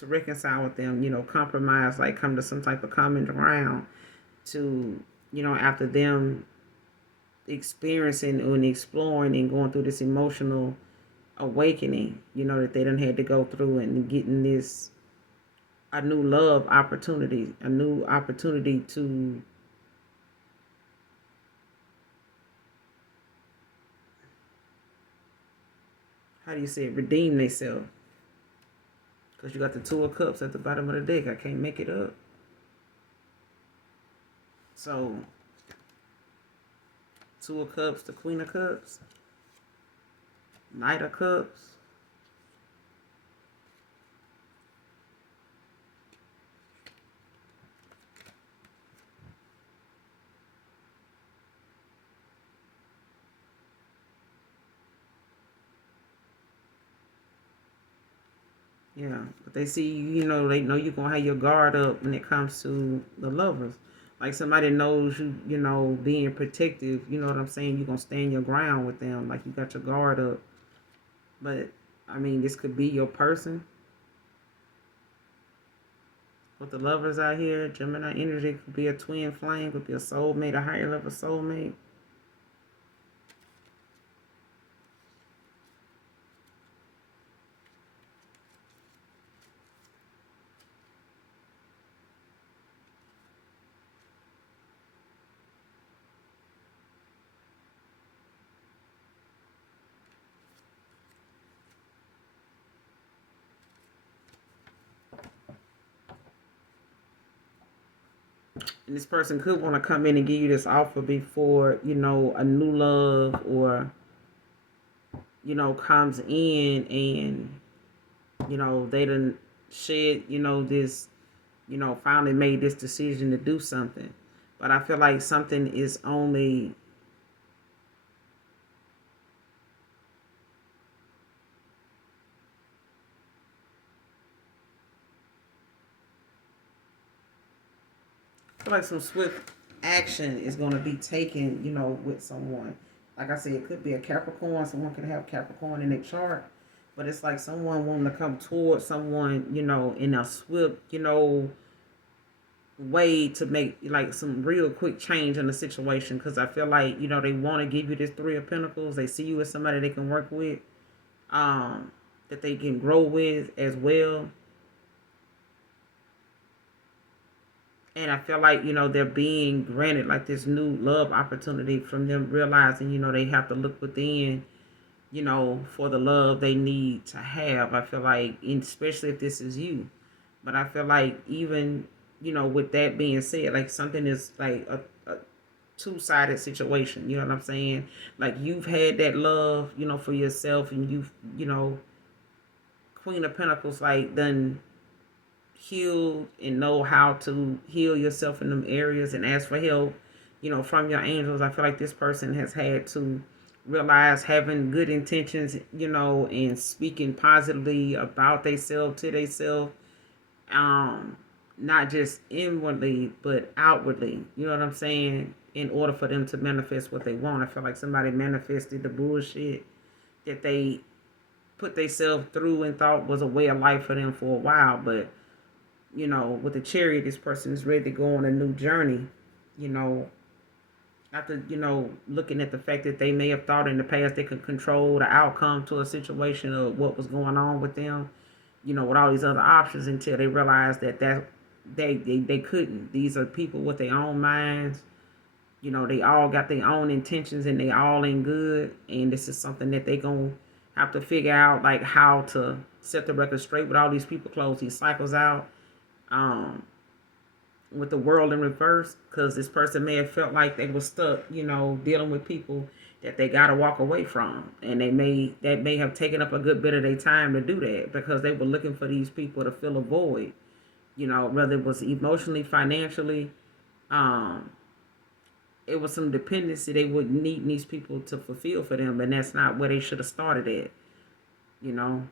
reconcile with them, compromise, like come to some type of common ground to, after them experiencing and exploring and going through this emotional awakening, that they done had to go through and getting this, a new love opportunity, a new opportunity to how do you say it, redeem themselves. Because you got the Two of Cups at the bottom of the deck. I can't make it up. So, Two of Cups, the Queen of Cups, Knight of Cups. Yeah, but they see they know you're gonna have your guard up when it comes to the lovers. Like somebody knows you, being protective. You know what I'm saying? You're gonna stand your ground with them, like you got your guard up. But I mean, this could be your person. With the lovers out here, Gemini energy could be a twin flame, could be a soulmate, a higher level soulmate. And this person could want to come in and give you this offer before, a new love or, comes in and, they done shed, this, finally made this decision to do something. But I feel like something is only I feel like some swift action is going to be taken, with someone. Like I said, it could be a Capricorn. Someone could have Capricorn in their chart. But it's like someone wanting to come towards someone, in a swift, way to make like some real quick change in the situation. Because I feel like, they want to give you this Three of Pentacles. They see you as somebody they can work with, that they can grow with as well. And I feel like, they're being granted like this new love opportunity from them realizing, they have to look within, for the love they need to have. I feel like, especially if this is you. But I feel like even, with that being said, like something is like a two-sided situation. You know what I'm saying? Like you've had that love, for yourself and you've, Queen of Pentacles, like done healed and know how to heal yourself in them areas and ask for help, from your angels. I feel like this person has had to realize having good intentions, and speaking positively about themselves to themselves, not just inwardly but outwardly. You know what I'm saying? In order for them to manifest what they want. I feel like somebody manifested the bullshit that they put themselves through and thought was a way of life for them for a while, but with the Chariot, this person is ready to go on a new journey, after, looking at the fact that they may have thought in the past they could control the outcome to a situation of what was going on with them, with all these other options until they realized that they couldn't. These are people with their own minds. They all got their own intentions and they all ain't good. And this is something that they gonna have to figure out, like how to set the record straight with all these people, close these cycles out. With the world in reverse, because this person may have felt like they were stuck, dealing with people that they got to walk away from, and that may have taken up a good bit of their time to do that because they were looking for these people to fill a void, whether it was emotionally, financially. It was some dependency they would need these people to fulfill for them, and that's not where they should have started at, you know.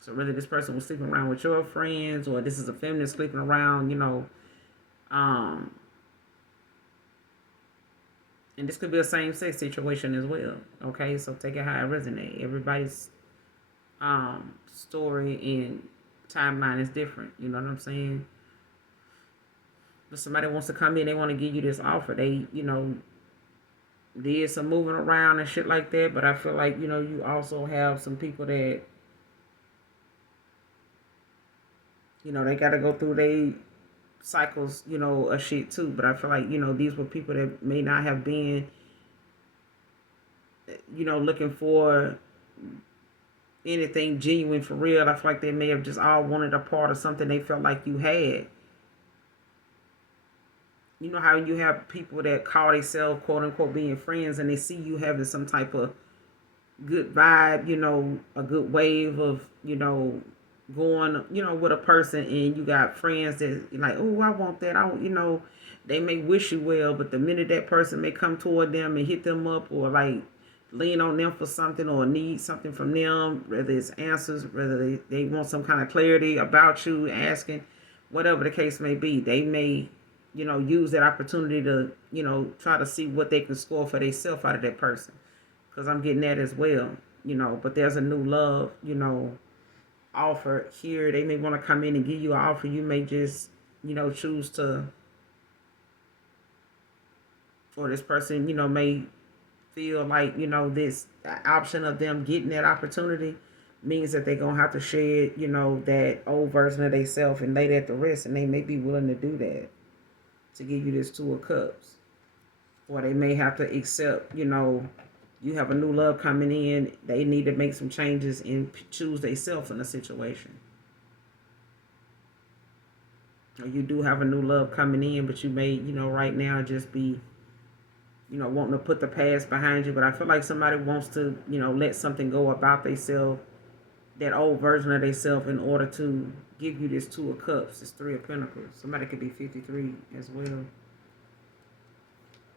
So whether this person was sleeping around with your friends or this is a feminist sleeping around, and this could be a same-sex situation as well. Okay, so take it how it resonates. Everybody's story and timeline is different. You know what I'm saying? But somebody wants to come in, they want to give you this offer. They, did some moving around and shit like that. But I feel like, you also have some people that, they got to go through their cycles, of shit too. But I feel like, these were people that may not have been, looking for anything genuine for real. I feel like they may have just all wanted a part of something they felt like you had. You know how you have people that call themselves quote unquote being friends and they see you having some type of good vibe, a good wave of, going, with a person, and you got friends that like, oh, I want that. They may wish you well, but the minute that person may come toward them and hit them up or like lean on them for something or need something from them, whether it's answers, whether they want some kind of clarity about you, asking, whatever the case may be, they may, use that opportunity to, try to see what they can score for themselves out of that person. Because I'm getting that as well, but there's a new love, offer here. They may want to come in and give you an offer. You may just, choose to, or this person, may feel like, this option of them getting that opportunity means that they're going to have to shed, that old version of themselves and lay that to rest. And they may be willing to do that to give you this Two of Cups. Or they may have to accept, you have a new love coming in. They need to make some changes and choose themselves in a situation. Or you do have a new love coming in, but you may, right now just be, wanting to put the past behind you. But I feel like somebody wants to, let something go about themselves, that old version of themselves, in order to give you this Two of Cups, this Three of Pentacles. Somebody could be 53 as well.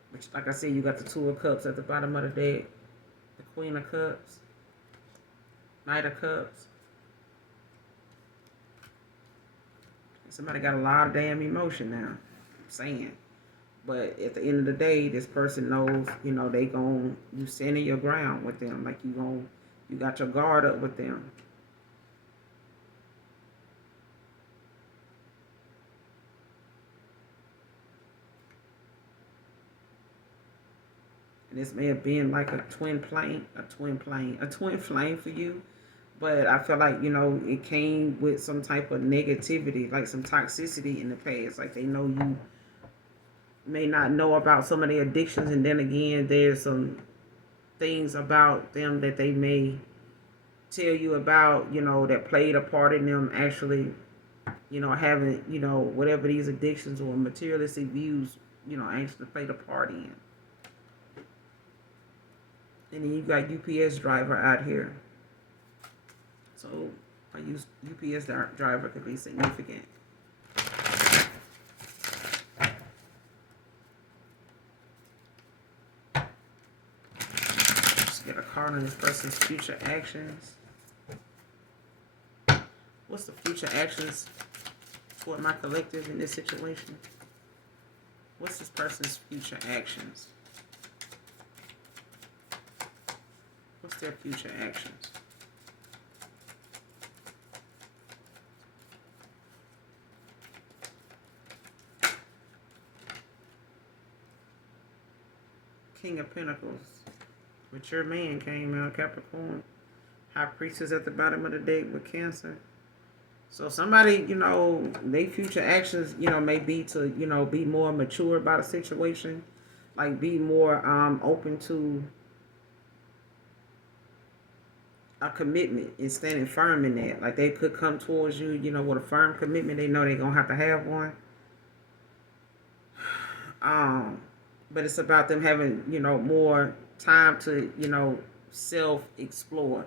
But like I said, you got the Two of Cups at the bottom of the deck, the Queen of Cups, Knight of Cups. Somebody got a lot of damn emotion now, I'm saying. But at the end of the day, this person knows, they gon' you standing your ground with them, like you got your guard up with them. And this may have been like a twin flame for you. But I feel like, it came with some type of negativity, like some toxicity in the past. Like they know you may not know about some of their addictions. And then again, there's some things about them that they may tell you about, that played a part in them actually, having, whatever these addictions or materialistic views, actually played a part in. And then you got UPS driver out here. So I use UPS driver could be significant. Let's get a card on this person's future actions. What's the future actions for my collective in this situation? What's this person's future actions? What's their future actions? King of Pentacles. But your man came out, Capricorn. High priestess at the bottom of the deck with Cancer. So somebody, their future actions, may be to, be more mature about a situation, like be more open to a commitment and standing firm in that. Like they could come towards you, with a firm commitment. They know they're gonna have to have one. But it's about them having, more time to, self explore.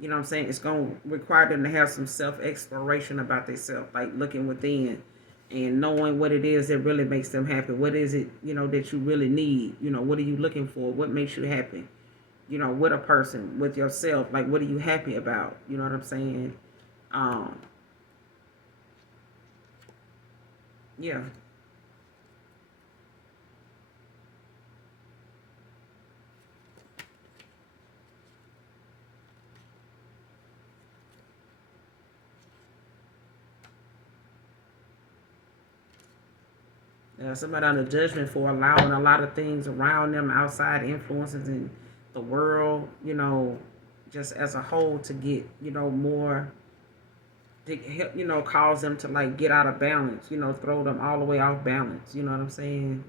You know what I'm saying? It's gonna require them to have some self exploration about themselves, like looking within and knowing what it is that really makes them happy. What is it, that you really need? What are you looking for? What makes you happy? With a person, with yourself, like what are you happy about? You know what I'm saying? Um, yeah. Somebody under judgment for allowing a lot of things around them, outside influences in the world, just as a whole to get, more, to help, cause them to like get out of balance, throw them all the way off balance. You know what I'm saying?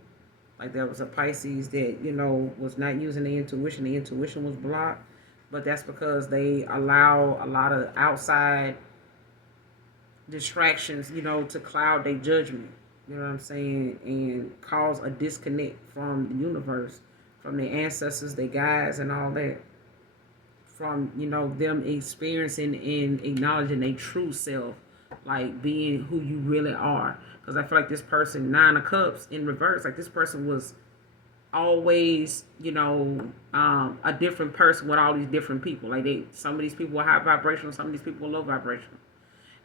Like there was a Pisces that, was not using the intuition. The intuition was blocked, but that's because they allow a lot of outside distractions, to cloud their judgment. You know what I'm saying? And cause a disconnect from the universe, from their ancestors, their guides, and all that. From, them experiencing and acknowledging their true self, like being who you really are. Because I feel like this person, Nine of Cups in reverse, like this person was always, a different person with all these different people. Like some of these people were high vibrational, some of these people were low vibrational,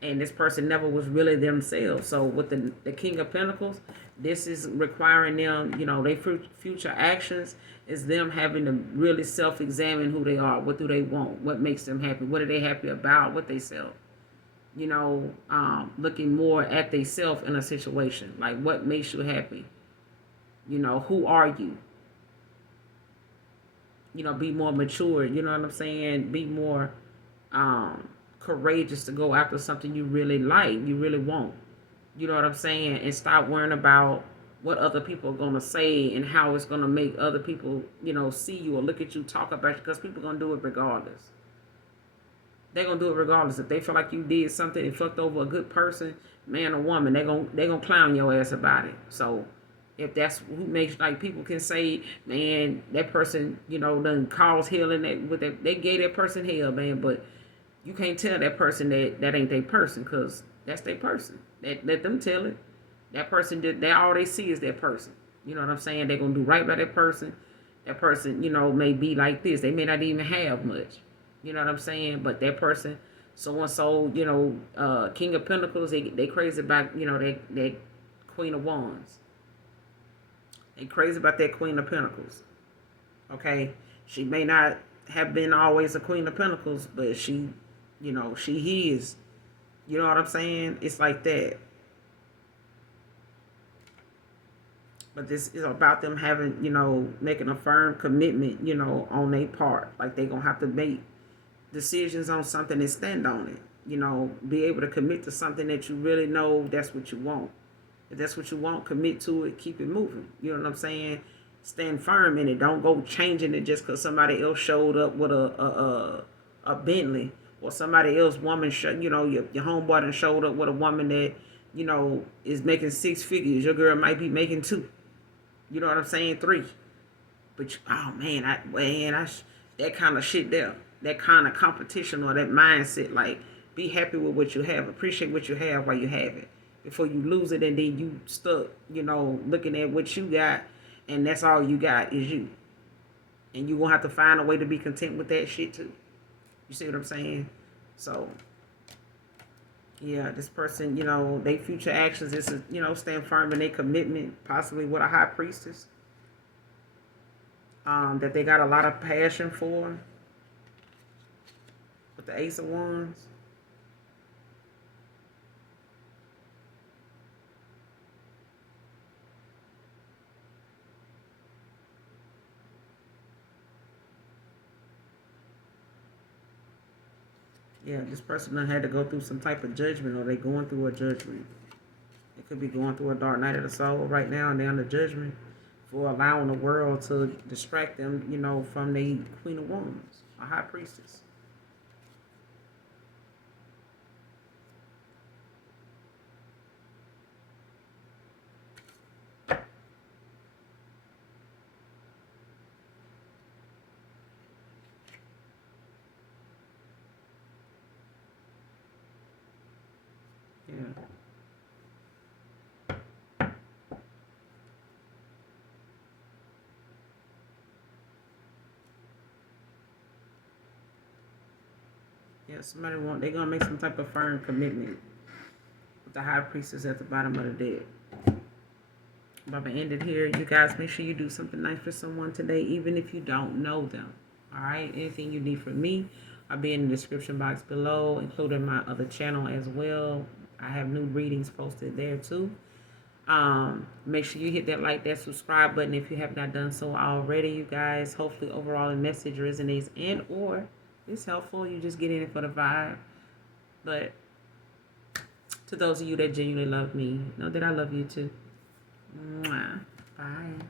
and this person never was really themselves. So with the King of Pentacles, this is requiring them, their future actions is them having to really self-examine who they are, what do they want, what makes them happy, what are they happy about, what they self, looking more at they self in a situation, like what makes you happy, who are you, be more mature, you know what I'm saying, be more courageous to go after something you really like, you really want. You know what I'm saying? And stop worrying about what other people are gonna say and how it's gonna make other people, see you or look at you, talk about you, because people are gonna do it regardless. They're gonna do it regardless. If they feel like you did something and fucked over a good person, man or woman, they gonna clown your ass about it. So if that's who makes, like, people can say, man, that person, done cause hell in that, with that, they gave that person hell, man, but you can't tell that person that ain't their person, because that's their person. Let them tell it. That person did that, all they see is that person. You know what I'm saying? They're gonna do right by that person. That person, may be like this. They may not even have much. You know what I'm saying? But that person, so and so, King of Pentacles, they crazy about, that Queen of Wands. They crazy about that Queen of Pentacles. Okay? She may not have been always a Queen of Pentacles, but she, she is. You know what I'm saying? It's like that. But this is about them having, making a firm commitment, on their part. Like they gonna have to make decisions on something and stand on it. Be able to commit to something that you really know that's what you want. If that's what you want, commit to it, keep it moving. You know what I'm saying? Stand firm in it. Don't go changing it just because somebody else showed up with a Bentley, or somebody else woman, your homeboy done showed up with a woman that, is making 6 figures. Your girl might be making 2. You know what I'm saying? 3. But oh man, that kind of shit there, that kind of competition or that mindset, like be happy with what you have, appreciate what you have while you have it, before you lose it and then you stuck, looking at what you got, and that's all you got is you, and you gonna have to find a way to be content with that shit too. You see what I'm saying? So yeah, this person, their future actions is, stand firm in their commitment, possibly with a high priestess, that they got a lot of passion for, with the Ace of Wands. Yeah, this person done had to go through some type of judgment, or they going through a judgment. They could be going through a dark night of the soul right now, and they're under judgment for allowing the world to distract them, from the Queen of Wands, a high priestess. Yeah. Yeah, they're gonna make some type of firm commitment with the high priestess at the bottom of the deck. I'm about to end it here. You guys, make sure you do something nice for someone today, even if you don't know them. All right? Anything you need from me, I'll be in the description box below, including my other channel as well. I have new readings posted there too. Make sure you hit that like, that subscribe button if you have not done so already, you guys. Hopefully, overall, the message resonates and or it's helpful. You just get in it for the vibe. But to those of you that genuinely love me, know that I love you too. Mwah. Bye.